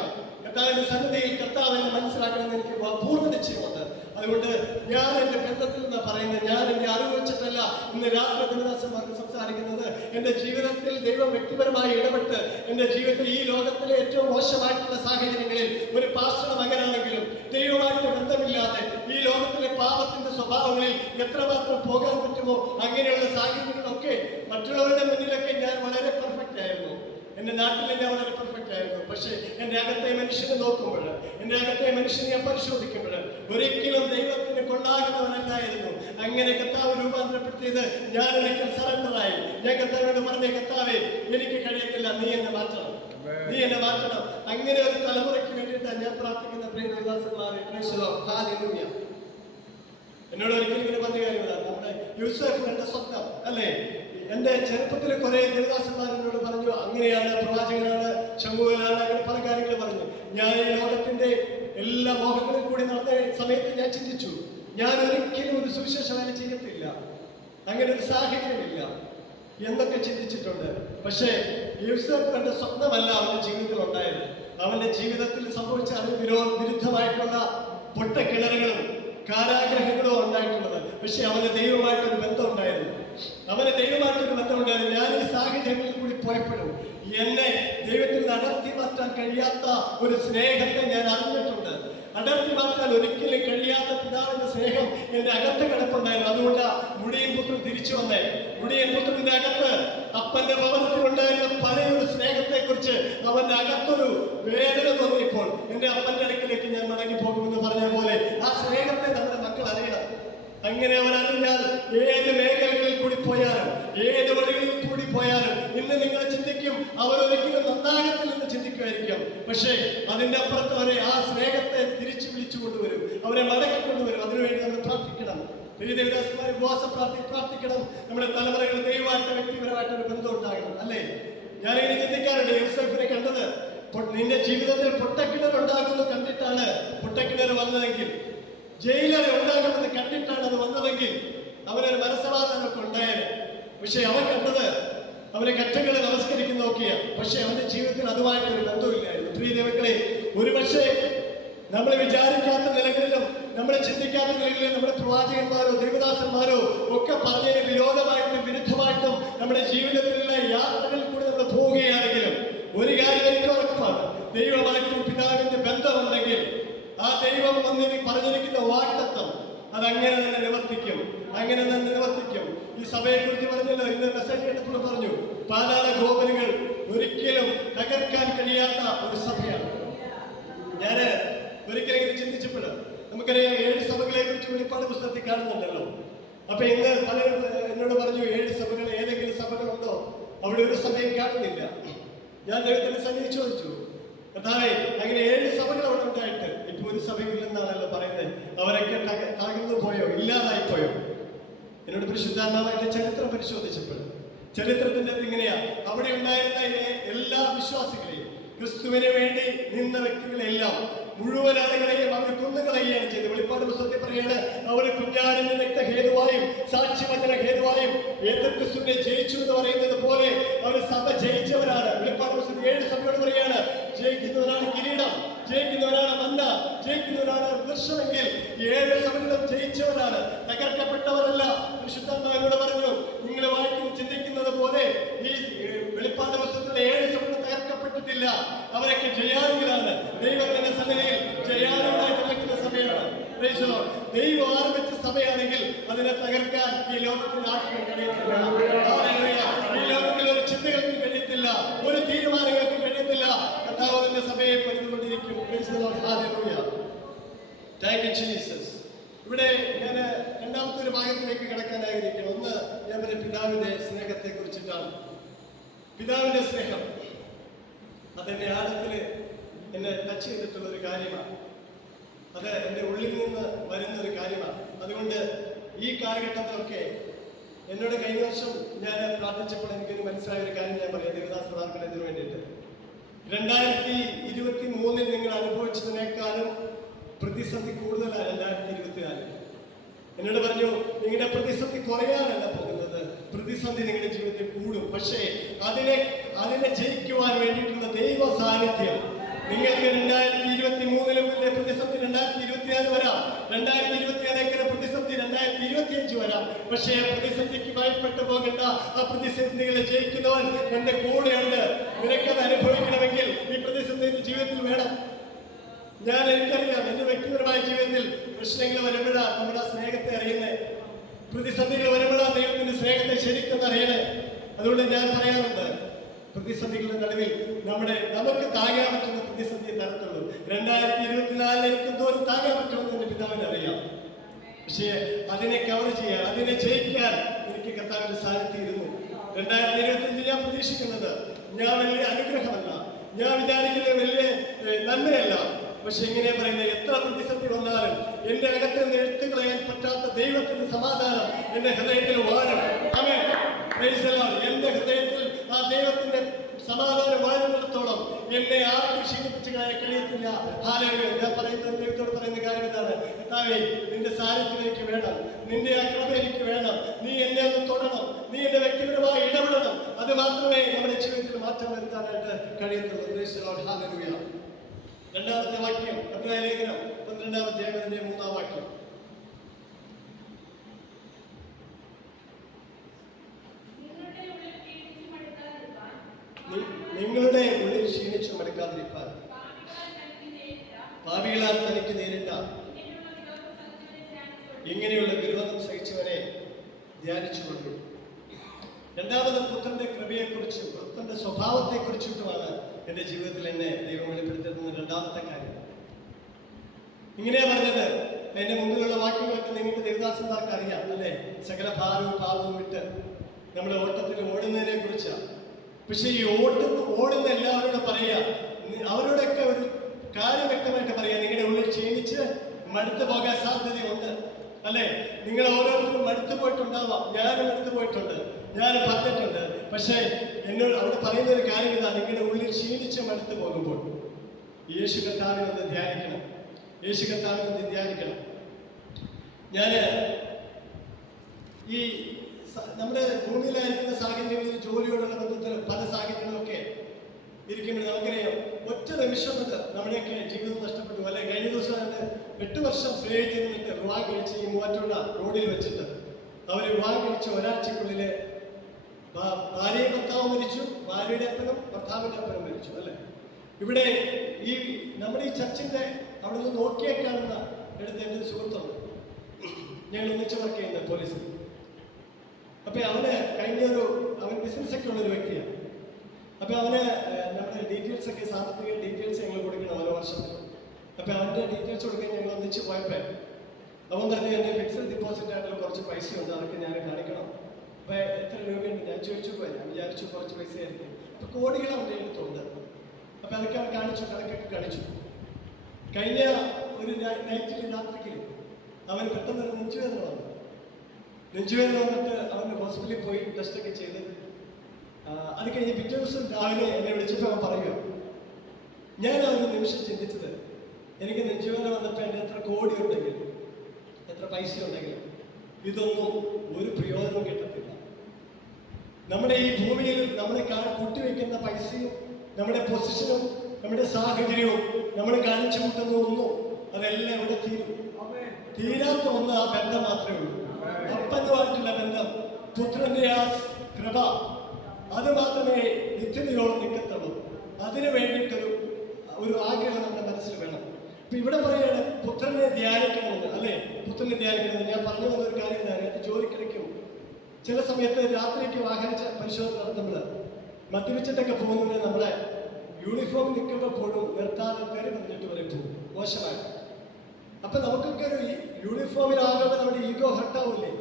കർത്താവിന്റെ സന്നിധിയിൽ കർത്താവ് എന്നെ മനസ്സിലാക്കണമെന്ന് എനിക്ക് പൂർണ്ണ നിശ്ചയമുണ്ട്. അതുകൊണ്ട് ഞാൻ എന്റെ ബന്ധത്തിൽ നിന്ന് പറയുന്നത്, ഞാൻ എന്നെ അറിവ് വെച്ചിട്ടല്ല ഇന്ന് രാത്രി ദിവസമാർക്ക് സംസാരിക്കുന്നത്. എന്റെ ജീവിതത്തിൽ ദൈവം വ്യക്തിപരമായി ഇടപെട്ട് എന്റെ ജീവിതത്തിൽ ഈ ലോകത്തിലെ ഏറ്റവും മോശമായിട്ടുള്ള സാഹചര്യങ്ങളിൽ ഒരു പാസ്റ്റർ മകനാണെങ്കിലും ദൈവമായിട്ട് ബന്ധമില്ലാതെ ഈ ലോകത്തിലെ പാപത്തിന്റെ സ്വഭാവങ്ങളിൽ എത്രമാത്രം പോകാൻ പറ്റുമോ അങ്ങനെയുള്ള സാഹചര്യങ്ങളൊക്കെ മറ്റുള്ളവരുടെ മുന്നിലൊക്കെ ഞാൻ വളരെ പെർഫെക്റ്റ് ആയിരുന്നു. എന്റെ നാട്ടിൽ ഞാൻ വളരെ പെർഫെക്റ്റ് ആയിരുന്നു. പക്ഷെ എന്റെ അകത്തെ മനുഷ്യനെ നോക്കുമ്പോൾ, എന്റെ അകത്തെ മനുഷ്യനെ ഞാൻ പരിശോധിക്കുമ്പോൾ ഒരിക്കലും ദൈവത്തിന് കൊള്ളാകുന്നവനല്ലായിരുന്നു. അങ്ങനെ കർത്താവ് രൂപാന്തരപ്പെടുത്തിയത് ഞാൻ ഒരിക്കൽ സറണ്ടറായി. ഞാൻ കർത്താവിനോട് പറഞ്ഞ, കർത്താവേ, എനിക്ക് കഴിയത്തില്ല, നീ എന്നെ മാറ്റണം, നീ എന്നെ മാറ്റണം. അങ്ങനെ ഒരു തലമുറയ്ക്ക് വേണ്ടിയിട്ടാണ് ഞാൻ പ്രാർത്ഥിക്കുന്ന. എന്നോട് ഒരിക്കലും ഇങ്ങനെ പറഞ്ഞ കാര്യമാണ്, നമ്മുടെ യൂസഫ് എന്റെ സ്വപ്നം അല്ലേ. എന്റെ ചെറുപ്പത്തിൽ കുറെ ദേവദാസന്മാർ എന്നോട് പറഞ്ഞു, അങ്ങനെയാണ്, പ്രവാചകനാണ്, ശമൂവേലാണ്, അങ്ങനെ പല കാര്യങ്ങൾ പറഞ്ഞു. ഞാൻ ഈ ലോകത്തിന്റെ എല്ലാ മോഹങ്ങളിൽ കൂടി നടന്ന സമയത്ത് ഞാൻ ചിന്തിച്ചു, ഞാൻ ഒരിക്കലും ഒരു സുവിശേഷ വേല ചെയ്യത്തില്ല, അങ്ങനെ ഒരു സാഹചര്യമില്ല എന്നൊക്കെ ചിന്തിച്ചിട്ടുണ്ട്. പക്ഷേ യൂസഫ് എന്റെ സ്വപ്നമല്ല അവന്റെ ജീവിതത്തിൽ ഉണ്ടായത്. അവന്റെ ജീവിതത്തിൽ സംഭവിച്ച വിരുദ്ധമായിട്ടുള്ള പൊട്ടക്കിണറുകളും കാരാഗ്രഹങ്ങളോ ഉണ്ടായിട്ടുള്ളത്. പക്ഷെ അവന് ദൈവമായിട്ടൊരു ബന്ധം ഉണ്ടായിരുന്നു, അവന് ദൈവമായിട്ടൊരു ബന്ധമുണ്ടായിരുന്നു. ഞാൻ ഈ സാഹചര്യങ്ങളിൽ കൂടി പോയപ്പോഴും എന്നെ ദൈവത്തിൽ നിന്ന് അടർത്തി മാറ്റാൻ കഴിയാത്ത ഒരു സ്നേഹത്തെ ഞാൻ അറിഞ്ഞിട്ടുണ്ട്. അടർത്തി മാറ്റാൻ ഒരിക്കലും കഴിയാത്ത പിതാവിന്റെ സ്നേഹം എന്റെ അകത്ത് കിടപ്പുണ്ടായിരുന്നു. അതുകൊണ്ട് മുടിയൻ പുത്രൻ തിരിച്ചു വന്നേ. മുടിയൻ പുത്രന്റെ അകത്ത് അപ്പന്റെ ഭവനത്തിലുണ്ടായിരുന്ന പഴയൊരു സ്നേഹത്തെ കുറിച്ച് അവന്റെ അകത്തൊരു വേദന തോന്നിയപ്പോൾ എന്റെ അപ്പന്റെ അടുക്കിലേക്ക് ഞാൻ മടങ്ങി പോകുമെന്ന് പറഞ്ഞ പോലെ ആ സ്നേഹത്തെ നമ്മുടെ മക്കൾ അറിയണം. അങ്ങനെ അവരറിഞ്ഞാൽ ഏത് മേഖലകളിൽ കൂടി പോയാലും, ഏത് വഴികളിൽ കൂടി പോയാലും ഇന്ന് നിങ്ങൾ ചിന്തിക്കും അവരൊരിക്കലും നന്നാകത്തില്ലെന്ന് ചിന്തിക്കുമായിരിക്കാം. പക്ഷേ അതിന്റെ അപ്പുറത്ത് അവരെ ആ സ്നേഹത്തെ തിരിച്ചു വിളിച്ചു കൊണ്ടുവരും, അവരെ മടക്കി കൊണ്ടുവരും. അതിനുവേണ്ടി നമ്മൾ പ്രാർത്ഥിക്കണം. ദേവദാസന്മാർ ഉപവാസം പ്രാർത്ഥിക്കണം. നമ്മുടെ തലമുറകൾ ദൈവമായിട്ട് വ്യക്തിപരമായിട്ടൊരു ബന്ധം ഉണ്ടാകണം, അല്ലേ? ഞാനിങ്ങനെ ചിന്തിക്കാറുണ്ട്, യോസേഫിനെ കണ്ടത് നിന്റെ ജീവിതത്തിൽ പൊട്ടക്കിണർ ഉണ്ടാകുന്നത് കണ്ടിട്ടാണ് പൊട്ടക്കിണർ വന്നതെങ്കിൽ, ജയിലർ ഉണ്ടാകുന്നത് കണ്ടിട്ടാണ് അത് വന്നതെങ്കിൽ അവനൊരു മനസ്സമാധാനമൊക്കെ ഉണ്ടായത്. പക്ഷെ അവൻ കണ്ടത് അവനെ കറ്റകളെ നമസ്കരിക്കുന്ന നോക്കിയാണ്. പക്ഷെ അവന്റെ ജീവിതത്തിൽ അതുമായിട്ടൊരു ബന്ധമില്ലായിരുന്നു. പ്രിയ ദൈവങ്ങളെ, ഒരുപക്ഷെ നമ്മൾ വിചാരിക്കാത്ത നിലകളിലും നമ്മൾ ചിന്തിക്കാത്ത നിലകളിലും നമ്മുടെ പ്രവാചകന്മാരോ ദേവദാസന്മാരോ ഒക്കെ പറഞ്ഞതിന് വിരോധമായിട്ടും വിരുദ്ധമായിട്ടും നമ്മുടെ ജീവിതത്തിലുള്ള യാത്രകളിൽ കൂടി നമ്മൾ പോവുകയാണെങ്കിലും ഒരു കാര്യം എനിക്ക് ഉറപ്പാണ്, ദൈവമായിട്ടും പിതാവിന്റെ ബന്ധമുണ്ടെങ്കിൽ ആ ദൈവം വന്നിന് പറഞ്ഞിരിക്കുന്ന വാഗ്ദത്തം അതങ്ങനെ തന്നെ നിവർത്തിക്കും, അങ്ങനെ തന്നെ നിവർത്തിക്കും. ഈ സഭയെ കുറിച്ച് പറഞ്ഞല്ലോ, ഇന്ന് മെസ്സേജ് കേട്ടപ്പോൾ പറഞ്ഞു, പാതാള ഗോപുരങ്ങൾ ഒരിക്കലും തകർക്കാൻ കഴിയാത്ത ഒരു സഭയാണ്. ഞാന് ഒരിക്കലെങ്കിലും ചിന്തിച്ചപ്പോഴും നമുക്കറിയാം 7 സഭകളെ കുറിച്ച് വെളിപ്പാട് പുസ്തകത്തിൽ കാണുന്നുണ്ടല്ലോ. അപ്പൊ ഇന്ന് പലരും എന്നോട് പറഞ്ഞു, 7 സഭകൾ ഏതെങ്കിലും സഭകളുണ്ടോ? അവിടെ ഒരു സഭയും കാണുന്നില്ല. ഞാൻ ദൈവത്തിന്റെ സന്നിധി ചോദിച്ചു, കർത്താവേ, അങ്ങനെ 7 സഭകൾ അവിടെ ഉണ്ടായിട്ട് ഇപ്പൊ ഒരു സഭയില്ലെന്നാണല്ലോ പറയുന്നത്. അവരൊക്കെ തകർന്നു പോയോ, ഇല്ലാതായി പോയോ? എന്നോട് പരിശുദ്ധാത്മാവിന്റെ ചരിത്രം പരിശോധിച്ചപ്പോൾ ചരിത്രത്തിന്റെ ഇങ്ങനെയാ, അവിടെ ഉണ്ടായിരുന്ന എല്ലാ വിശ്വാസികളെയും, ക്രിസ്തുവിന് വേണ്ടി നിന്ന വ്യക്തികളെല്ലാം മുഴുവൻ ആളുകളെയും അവർ കൊന്നുകളയുകയാണ് ചെയ്തത്. വെളിപ്പാട് പുസ്തകത്തിൽ പറയാണ്, അവർ കുഞ്ഞാടിന്റെ രക്തഹേതുവായും സാക്ഷിവചന ഹേതുവായും ഏതൊരു ക്രിസ്തുവിനെ ജയിച്ചു എന്ന് പറയുന്നത് പോലെ അവർ സഭ ജയിച്ചവരാണ്. വെളിപ്പാട് പുസ്തകം 7 സഭയോട് പറയാണ്, ജയിക്കുന്നവരാണ് കിരീടം, ജയിക്കുന്നവരാണ് മന്ന, ജയിക്കുന്നവരാണ് ദർശനമെങ്കിൽ 7 സഭകളും ജയിച്ചവരാണ്, തകർക്കപ്പെട്ടവരല്ല. വിശുദ്ധാത്മാവിനോട് പറഞ്ഞു, നിങ്ങൾ വായിക്കും ചിന്തിക്കുന്നത് പോലെ ഈ വെളിപ്പാട് പുസ്തകത്തിലെ 7 സഭകളും തകർക്കപ്പെട്ടിട്ടില്ല. അവരൊക്കെ ജയാളികളാണ്. ദൈവത്തിന്റെ സന്നിധിയിൽ ജയാളികളായിട്ട് നിൽക്കുന്ന സഭയാണ്. ദൈവം ആരംഭിച്ച സഭയാണെങ്കിൽ അതിനെ തകർക്കാൻ ഈ ലോകത്തിൽ ആർക്കും കഴിയത്തില്ല. ഈ ലോകത്തിൽ ഒരു ചിന്തകൾക്കും കഴിയത്തില്ല, ഒരു തീരുമാനങ്ങൾക്കും കഴിയത്തില്ല. കർത്താവിന്റെ സഭയെ പണിതുകൊണ്ടിരിക്കും. ഇവിടെ ഞാൻ രണ്ടാമത്തെ ഒരു ഭാഗത്തിലേക്ക് കിടക്കാൻ ആഗ്രഹിക്കുന്നു. ഒന്ന്, ഞാൻ പറഞ്ഞ പിതാവിന്റെ സ്നേഹത്തെ കുറിച്ചിട്ടാണ്. പിതാവിന്റെ സ്നേഹം അതെന്റെ ആഴത്തില് എന്നെ ടച്ച് ചെയ്തിട്ടുള്ള ഒരു കാര്യമാണ്. അത് എൻ്റെ ഉള്ളിൽ നിന്ന് വരുന്ന ഒരു കാര്യമാണ്. അതുകൊണ്ട് ഈ കാലഘട്ടത്തിലൊക്കെ എന്നോട് കഴിഞ്ഞ വർഷം ഞാൻ പ്രാർത്ഥിച്ചപ്പോൾ എനിക്കൊരു മനസ്സിലായ ഒരു കാര്യം ഞാൻ പറയാം, ദേവദാസന്മാർക്ക് ഇതിനു വേണ്ടിയിട്ട്. 2023 നിങ്ങൾ അനുഭവിച്ചതിനേക്കാളും പ്രതിസന്ധി കൂടുതലാണ് 2024. എന്നോട് പറഞ്ഞു, നിങ്ങളുടെ പ്രതിസന്ധി കുറയാനല്ല പോകുന്നത്, പ്രതിസന്ധി നിങ്ങളുടെ ജീവിതത്തിൽ കൂടും. പക്ഷേ അതിനെ ജയിക്കുവാൻ വേണ്ടിയിട്ടുള്ള ദൈവ സാന്നിധ്യം നിങ്ങൾക്ക് 2023 പ്രതിസന്ധി 2024 വരാം, 2024 പ്രതിസന്ധി 2025 വരാം. പക്ഷേ ആ പ്രതിസന്ധിക്ക് ഭയപ്പെട്ടു പോകേണ്ട. ആ പ്രതിസന്ധികളെ ജയിക്കുന്നവൻ എന്റെ കൂടെയുണ്ട്. നിനക്കത് അനുഭവിക്കണമെങ്കിൽ ഈ പ്രതിസന്ധി ജീവിതത്തിൽ വേണം. എനിക്കറിയാം, എന്റെ വ്യക്തിപരമായ ജീവിതത്തിൽ പ്രശ്നങ്ങൾ വരുമ്പോഴാണ് നമ്മുടെ സ്നേഹത്തെ അറിയുന്നത്. പ്രതിസന്ധികൾ വരുമ്പോഴാണ് ദൈവത്തിന്റെ സ്നേഹത്തെ ശരിക്കും അറിയണേ. അതുകൊണ്ട് ഞാൻ പറയാറുണ്ട്, പ്രതിസന്ധികളുടെ നടുവിൽ നമുക്ക് താങ്ങാൻ പറ്റുന്ന പ്രതിസന്ധിയെ തരത്തുള്ളൂ. 2024 എനിക്ക് തോന്നി താങ്ങാൻ പറ്റുമെന്ന് എന്റെ പിതാവിന് അറിയാം. പക്ഷേ അതിനെ കവർ ചെയ്യാൻ, അതിനെ ജയിക്കാൻ എനിക്ക് കർത്താവിന്റെ സാന്നിധ്യം ഇരുന്നു. 2025 ഞാൻ പ്രതീക്ഷിക്കുന്നത് ഞാൻ വലിയ അനുഗ്രഹമല്ല, ഞാൻ വിചാരിക്കുന്നത് വലിയ നന്മയല്ല. പക്ഷെ ഇങ്ങനെ പറയുന്നത്, എത്ര പ്രതിസന്ധി വന്നാലും എന്റെ അകത്ത് നിന്ന് എടുത്തു കളയാൻ പറ്റാത്ത ദൈവത്തിന്റെ സമാധാനം എന്റെ ഹൃദയത്തിൽ വാഴും. ആമേൻ. Praise the lord. എന്റെ ഹൃദയത്തിൽ ആ ദൈവത്തിന്റെ സമാധാനം വാഴുന്നിടത്തോളം എന്നെ ആർക്കും ക്ഷീണിപ്പിച്ച് കഴിയത്തില്ല. ഹല്ലേലൂയ. ഞാൻ ദൈവത്തോട് പറയുന്ന കാര്യം എന്താണ്? കർത്താവേ, നിന്റെ സാന്നിധ്യം എനിക്ക് വേണം, നിന്റെ ആ കൃപ എനിക്ക് വേണം. നീ എന്നെ ഒന്ന് തൊടണം, നീ എന്റെ വ്യക്തിപരമായി ഇടപെടണം. അത് മാത്രമേ നമ്മുടെ ജീവിതത്തിൽ മാറ്റം വരുത്താനായിട്ട് കഴിയത്തുള്ളൂ. Praise the lord. ഹല്ലേലൂയ. രണ്ടാമത്തെ വാക്യം, എബ്രായ ലേഖനം 12-ാം അധ്യായത്തിന്റെ 3-ാം വാക്യം. നിങ്ങളുടെ ഉള്ളിൽ ക്ഷീണിച്ചു മടുക്കാതിരിക്കാൻ പാപികളാൽ തനിക്ക് നേരിട്ട ഇങ്ങനെയുള്ള വിരോധം സഹിച്ചവനെ ധ്യാനിച്ചുകൊണ്ടു. രണ്ടാമത് പുത്രന്റെ കൃപയെക്കുറിച്ചും പുത്രന്റെ സ്വഭാവത്തെക്കുറിച്ചിട്ടുമാണ് എന്റെ ജീവിതത്തിൽ എന്നെ ദൈവം വെളിപ്പെടുത്തുന്ന രണ്ടാമത്തെ കാര്യം. ഇങ്ങനെയാ പറഞ്ഞത്. എന്റെ മുമ്പിലുള്ള വാക്യങ്ങളൊക്കെ നിങ്ങൾക്ക് ദേവദാസന്മാർക്ക് അറിയാം, അല്ലെ? സകല ഭാരവും പാപവും വിട്ട് നമ്മുടെ ഓട്ടത്തിന് ഓടുന്നതിനെ കുറിച്ചാണ്. പക്ഷെ ഈ ഓടുന്ന എല്ലാവരോടും പറയാ, അവരോടൊക്കെ ഒരു കാര്യം വ്യക്തമായിട്ട് പറയാം, നിങ്ങളുടെ ഉള്ളിൽ ക്ഷീണിച്ച് മടുത്തു പോകാൻ സാധ്യതയുണ്ട്. അല്ലെ? നിങ്ങൾ ഓരോരുത്തരും മടുത്തു പോയിട്ടുണ്ടാവാം. ഞാനും മടുത്തു പോയിട്ടുണ്ട്, ഞാൻ പറഞ്ഞിട്ടുണ്ട്. പക്ഷേ എന്നോട് അവിടെ പറയുന്ന ഒരു കാര്യം ഇതാ, നിങ്ങളുടെ ഉള്ളിൽ ക്ഷീണിച്ച് മടുത്തു പോകുമ്പോൾ യേശു കർത്താവിനൊന്ന് ധ്യാനിക്കണം. യേശു കർത്താവിനൊന്ന് ധ്യാനിക്കണം. ഞാൻ ഈ നമ്മുടെ ഭൂമിയിലായിരിക്കുന്ന സാഹചര്യങ്ങളിൽ ജോലിയോടുള്ള ബന്ധത്തിൽ പല സാഹചര്യങ്ങളൊക്കെ ഇരിക്കുമ്പോൾ നമുക്കറിയാം, ഒറ്റ നിമിഷം കൊണ്ട് നമ്മുടെയൊക്കെ ജീവിതം നഷ്ടപ്പെട്ടു. അല്ലെ, കഴിഞ്ഞ ദിവസം 8 വർഷം സ്നേഹിച്ചു നിന്നിട്ട് വിവാഹം കഴിച്ച് ഈ മൂവാറ്റുപുഴ റോഡിൽ വെച്ചിട്ട് അവർ വിവാഹം കഴിച്ച് ഒരാഴ്ചക്കുള്ളിൽ ഭാര്യയും ഭർത്താവും മരിച്ചു, ഭാര്യയുടെ അപ്പനും ഭർത്താവിൻ്റെ അപ്പനും മരിച്ചു. അല്ലെ, ഇവിടെ ഈ നമ്മുടെ ഈ ചർച്ചിന്റെ അവിടെ നിന്ന് നോക്കിയേ കാണുന്ന എടുത്ത് എൻ്റെ ഒരു സുഹൃത്തുണ്ട്, ഞങ്ങൾ ഒന്നിച്ച് വർക്ക് ചെയ്യുന്നത് പോലീസിൽ. അപ്പൊ അവൻ ബിസിനസ്സൊക്കെ ഉള്ളൊരു വ്യക്തിയാണ്. അപ്പൊ നമ്മുടെ ഡീറ്റെയിൽസ് ഒക്കെ, സാമ്പത്തിക ഡീറ്റെയിൽസ് ഞങ്ങൾ കൊടുക്കണം ഓരോ വർഷത്തിൽ. അപ്പൊ അവന്റെ ഡീറ്റെയിൽസ് കൊടുക്കാൻ ഞങ്ങൾ ഒന്നിച്ച് പോയപ്പോൾ അവൻ പറഞ്ഞു, എൻ്റെ ഫിക്സഡ് ഡിപ്പോസിറ്റ് ആയിട്ടുള്ള കുറച്ച് പൈസയുണ്ട്, അതൊക്കെ ഞാൻ കാണിക്കണം. അപ്പൊ എത്ര രൂപയുണ്ട് ഞാൻ ചോദിച്ചു പോയി. ഞാൻ വിചാരിച്ചു കുറച്ച് പൈസ ആയിരിക്കും. അപ്പൊ കോടികൾ അവൻ്റെ അടുത്തുണ്ട്. അപ്പൊ അതൊക്കെ അവൻ കാണിച്ചു, കണക്കൊക്കെ കാണിച്ചു. കഴിഞ്ഞ ഒരു നൈറ്റിൽ രാത്രിക്ക് അവൻ പെട്ടെന്ന് നെഞ്ചുവേദന വന്നു. നെഞ്ചുവേദന വന്നിട്ട് അവൻ ഹോസ്പിറ്റലിൽ പോയി ടെസ്റ്റൊക്കെ ചെയ്ത് അത് കഴിഞ്ഞ് പിറ്റേ ദിവസം രാവിലെ എന്നെ വിളിച്ചപ്പോൾ അവൻ പറയുക, ഞാൻ ആ ഒരു നിമിഷം ചിന്തിച്ചത്, എനിക്ക് നെഞ്ചുവേദന വന്നപ്പോൾ എൻ്റെ എത്ര കോടി ഉണ്ടെങ്കിലും എത്ര പൈസ ഉണ്ടെങ്കിലും ഇതൊന്നും ഒരു പ്രയോജനവും കിട്ടത്തില്ല. നമ്മുടെ ഈ ഭൂമിയിൽ നമ്മളെ കൂട്ടിവെക്കുന്ന പൈസയും നമ്മുടെ പൊസിഷനും നമ്മുടെ സാഹചര്യവും നമ്മൾ കാണിച്ചു കൂട്ടുന്ന ഒന്നും അതെല്ലാം ഇവിടെ തീരും. തീരാത്ത ഒന്ന് ആ ബന്ധം മാത്രമേ ഉള്ളൂ. അപ്പനുമായിട്ടുള്ള ബന്ധം, പുത്രന്റെ ആ കൃപ, അത് മാത്രമേ നിത്യതയോളം നിൽക്കത്തുള്ളൂ. അതിനു വേണ്ടിയിട്ടൊരു ആഗ്രഹം നമ്മുടെ മനസ്സിൽ വേണം. ഇപ്പൊ ഇവിടെ പറയുകയാണ് പുത്രനെ ധ്യാനിക്കണമെന്ന്. അല്ലെ, പുത്രനെ ധ്യാനിക്കണമെന്ന്. ഞാൻ പറഞ്ഞു വന്നൊരു കാര്യം എന്താണ്, ജോലിക്കിടയ്ക്കും ചില സമയത്ത് രാത്രിക്ക് വാഹന പരിശോധന നടത്തുമ്പോൾ മദ്യപിച്ചിട്ടൊക്കെ പോകുന്നവരെ നമ്മളെ യൂണിഫോം നിൽക്കുമ്പോൾ പോലും നിർത്താതെ പേര് പറഞ്ഞിട്ട് വരും മോശമായി. അപ്പൊ നമുക്കൊക്കെ ഒരു യൂണിഫോമിലാകുമ്പോൾ നമ്മുടെ ഈഗോ ഹർട്ടാവില്ലേ?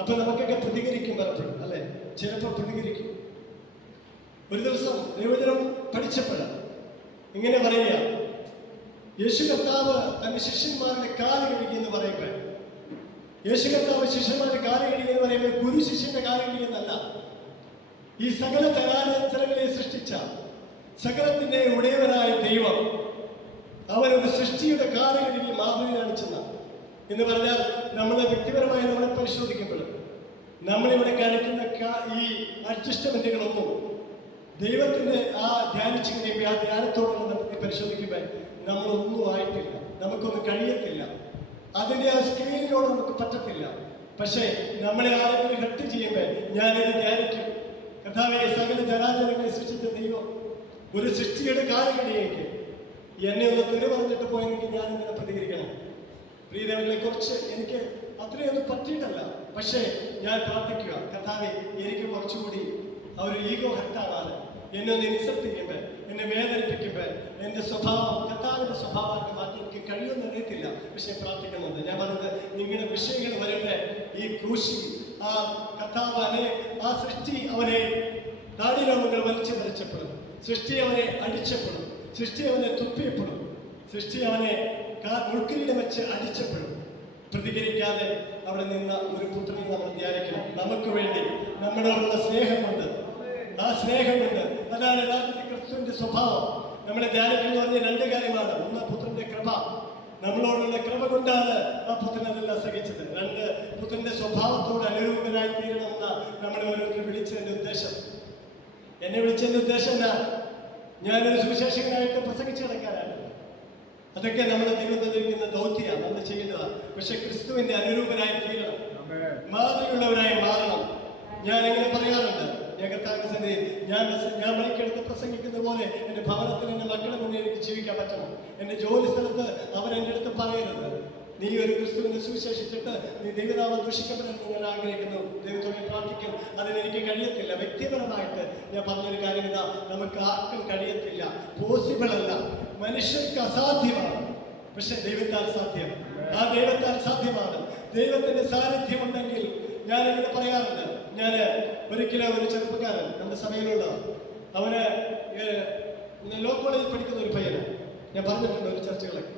അപ്പൊ നമുക്കൊക്കെ പ്രതികരിക്കും പലപ്പോഴും. അല്ലെ, ചിലപ്പോൾ പ്രതികരിക്കും. ഒരു ദിവസം ദൈവജനം പഠിച്ചപ്പോഴാണ് ഇങ്ങനെ പറയുക, യേശു കർത്താവ് തന്റെ ശിഷ്യന്മാരുടെ കാല് കഴുകി എന്ന് പറയുമ്പോൾ, യേശു കർത്താവ് ശിഷ്യന്മാരുടെ കാല് കഴുകി എന്ന് പറയുമ്പോൾ ഗുരു ശിഷ്യന്റെ കാല് കഴുകിയെന്നല്ല. ഈ സകല ചരാചരങ്ങളെ സൃഷ്ടിച്ച സകലത്തിന്റെ ഉടയവനായ ദൈവം അവനൊരു സൃഷ്ടിയുടെ കാല് കഴുകി മാതൃക കാണിച്ചെന്ന എന്ന് പറഞ്ഞാൽ, നമ്മളെ വ്യക്തിപരമായി നമ്മളെ പരിശോധിക്കുമ്പോൾ നമ്മളിവിടെ കാണിക്കുന്ന ഈ അഡ്ജസ്റ്റ്മെന്റുകളൊന്നും ദൈവത്തിന്റെ ആ ധ്യാനിച്ചു കഴിയുമ്പോൾ, ആ ധ്യാനത്തോടുള്ള നടത്തി പരിശോധിക്കുമ്പോൾ നമ്മളൊന്നും ആയിട്ടില്ല, നമുക്കൊന്നും കഴിയത്തില്ല. അതിന്റെ ആ സ്കെയിലിനോട് നമുക്ക് പറ്റത്തില്ല. പക്ഷേ നമ്മളെ ആരെങ്കിലും ഹെർട്ട് ചെയ്യുമ്പോൾ ഞാനിത് ധ്യാനിക്കും. കർത്താവേ, സകല ചരാചരങ്ങളെ സൃഷ്ടിച്ച ദൈവം ഒരു സൃഷ്ടിയുടെ കാലഘടിയേക്ക് എന്നെ ഒന്ന് തെറി പറഞ്ഞിട്ട് പോയെങ്കിൽ ഞാൻ ഇങ്ങനെ പ്രതികരിക്കണം. പ്രിയദേവനെ കുറിച്ച് എനിക്ക് അത്രയൊന്നും പറ്റിയിട്ടല്ല. പക്ഷേ ഞാൻ പ്രാർത്ഥിക്കുക, കർത്താവേ, എനിക്ക് കുറച്ചുകൂടി ആ ഒരു ഈഗോ ഹെർട്ടാണ്. എന്നെ ഒന്ന് ഇൻസൾട്ട് ചെയ്യുമ്പോൾ, എന്നെ വേദനിപ്പിക്കുമ്പോൾ എൻ്റെ സ്വഭാവം കർത്താവിൻ്റെ സ്വഭാവമായിട്ട് മാറ്റി എനിക്ക് കഴിയുമെന്ന് അറിയത്തില്ല. പക്ഷെ പ്രാർത്ഥിക്കുന്നുണ്ട്. ഞാൻ പറഞ്ഞത്, നിങ്ങളുടെ വിഷയങ്ങൾ വരുമ്പോൾ ഈ ക്രൂശി ആ കർത്താവ് ആ സൃഷ്ടി അവനെ നാടിരോമങ്ങൾ വലിച്ചു പറിച്ചപ്പെടും, സൃഷ്ടി അവനെ അടിച്ചപ്പെടും, സൃഷ്ടി അവനെ തുപ്പിയപ്പെടും, സൃഷ്ടി അവനെ മുൾക്കിരീടം വെച്ച് അടിച്ചപ്പെടും. പ്രതികരിക്കാതെ അവിടെ നിന്ന ഒരു പുത്രനെ നമ്മൾ ധ്യാനിക്കണം. നമുക്ക് വേണ്ടി നമ്മളോടുള്ള സ്നേഹമുണ്ട്, ആ സ്നേഹമുണ്ട്. അതാണ് യഥാർത്ഥത്തിൽ ക്രിസ്തുവിന്റെ സ്വഭാവം. നമ്മളെ ധ്യാനിക്കുന്ന പറഞ്ഞ 2 കാര്യമാണ്. ഒന്ന്, പുത്രന്റെ കൃപ. നമ്മളോടുള്ള കൃപ കൊണ്ടാണ് ആ പുത്രൻ അതെല്ലാം സഹിച്ചത്. 2, പുത്രന്റെ സ്വഭാവത്തോട് അനുരൂപനായി തീരണമെന്ന നമ്മളെ ഓരോരുത്തരും വിളിച്ചതിന്റെ ഉദ്ദേശം. എന്നെ വിളിച്ചതിന്റെ ഉദ്ദേശം എന്നാ? ഞാനൊരു സുവിശേഷകനായിട്ട് പ്രസംഗിച്ചു നടക്കാനാണ്. അതൊക്കെ നമ്മുടെ ദൈവം തന്നിരിക്കുന്ന ദൗത്യമാണ്, നമ്മൾ ചെയ്യേണ്ടതാണ്. പക്ഷെ ക്രിസ്തുവിന്റെ അനുരൂപനായി തീരണം, മാതൃകയുള്ളവരായി മാറണം. ഞാൻ എങ്ങനെ പറയാറുണ്ട്, ഞാൻ മണിക്കെടുത്ത് പ്രസംഗിക്കുന്ന പോലെ എൻ്റെ ഭവനത്തിൽ എൻ്റെ മക്കളെ മുന്നിൽ എനിക്ക് ജീവിക്കാൻ പറ്റണം. എൻ്റെ ജോലി സ്ഥലത്ത് അവരെൻ്റെ അടുത്ത് പറയരുത്, നീ ഒരു ക്രിസ്തുവിനെ സുവിശേഷിച്ചിട്ട് നീ ദൈവനാമം ദൂഷിക്കപ്പെടണമെന്ന് ഞാൻ ആഗ്രഹിക്കുന്നു. ദൈവത്തോടെ പ്രാർത്ഥിക്കും. അതിനെനിക്ക് കഴിയത്തില്ല. വ്യക്തിപരമായിട്ട് ഞാൻ പറഞ്ഞൊരു കാര്യം ഇതാ, നമുക്ക് ആർക്കും കഴിയത്തില്ല, പോസിബിൾ അല്ല, മനുഷ്യർക്ക് അസാധ്യമാണ്. പക്ഷെ ദൈവത്താൽ സാധ്യം. ആ ദൈവത്താൽ സാധ്യമാണ്. ദൈവത്തിന്റെ സാന്നിധ്യം ഉണ്ടെങ്കിൽ ഞാനിങ്ങനെ പറയാറുണ്ട്. ഞാൻ ഒരിക്കലും ഒരു ചെറുപ്പക്കാരൻ നമ്മുടെ സഭയിലുള്ള, അവന് ലോ കോളേജിൽ പഠിക്കുന്ന ഒരു പയ്യന് ഞാൻ പറഞ്ഞിട്ടുണ്ട് ഒരു ചർച്ചകളൊക്കെ.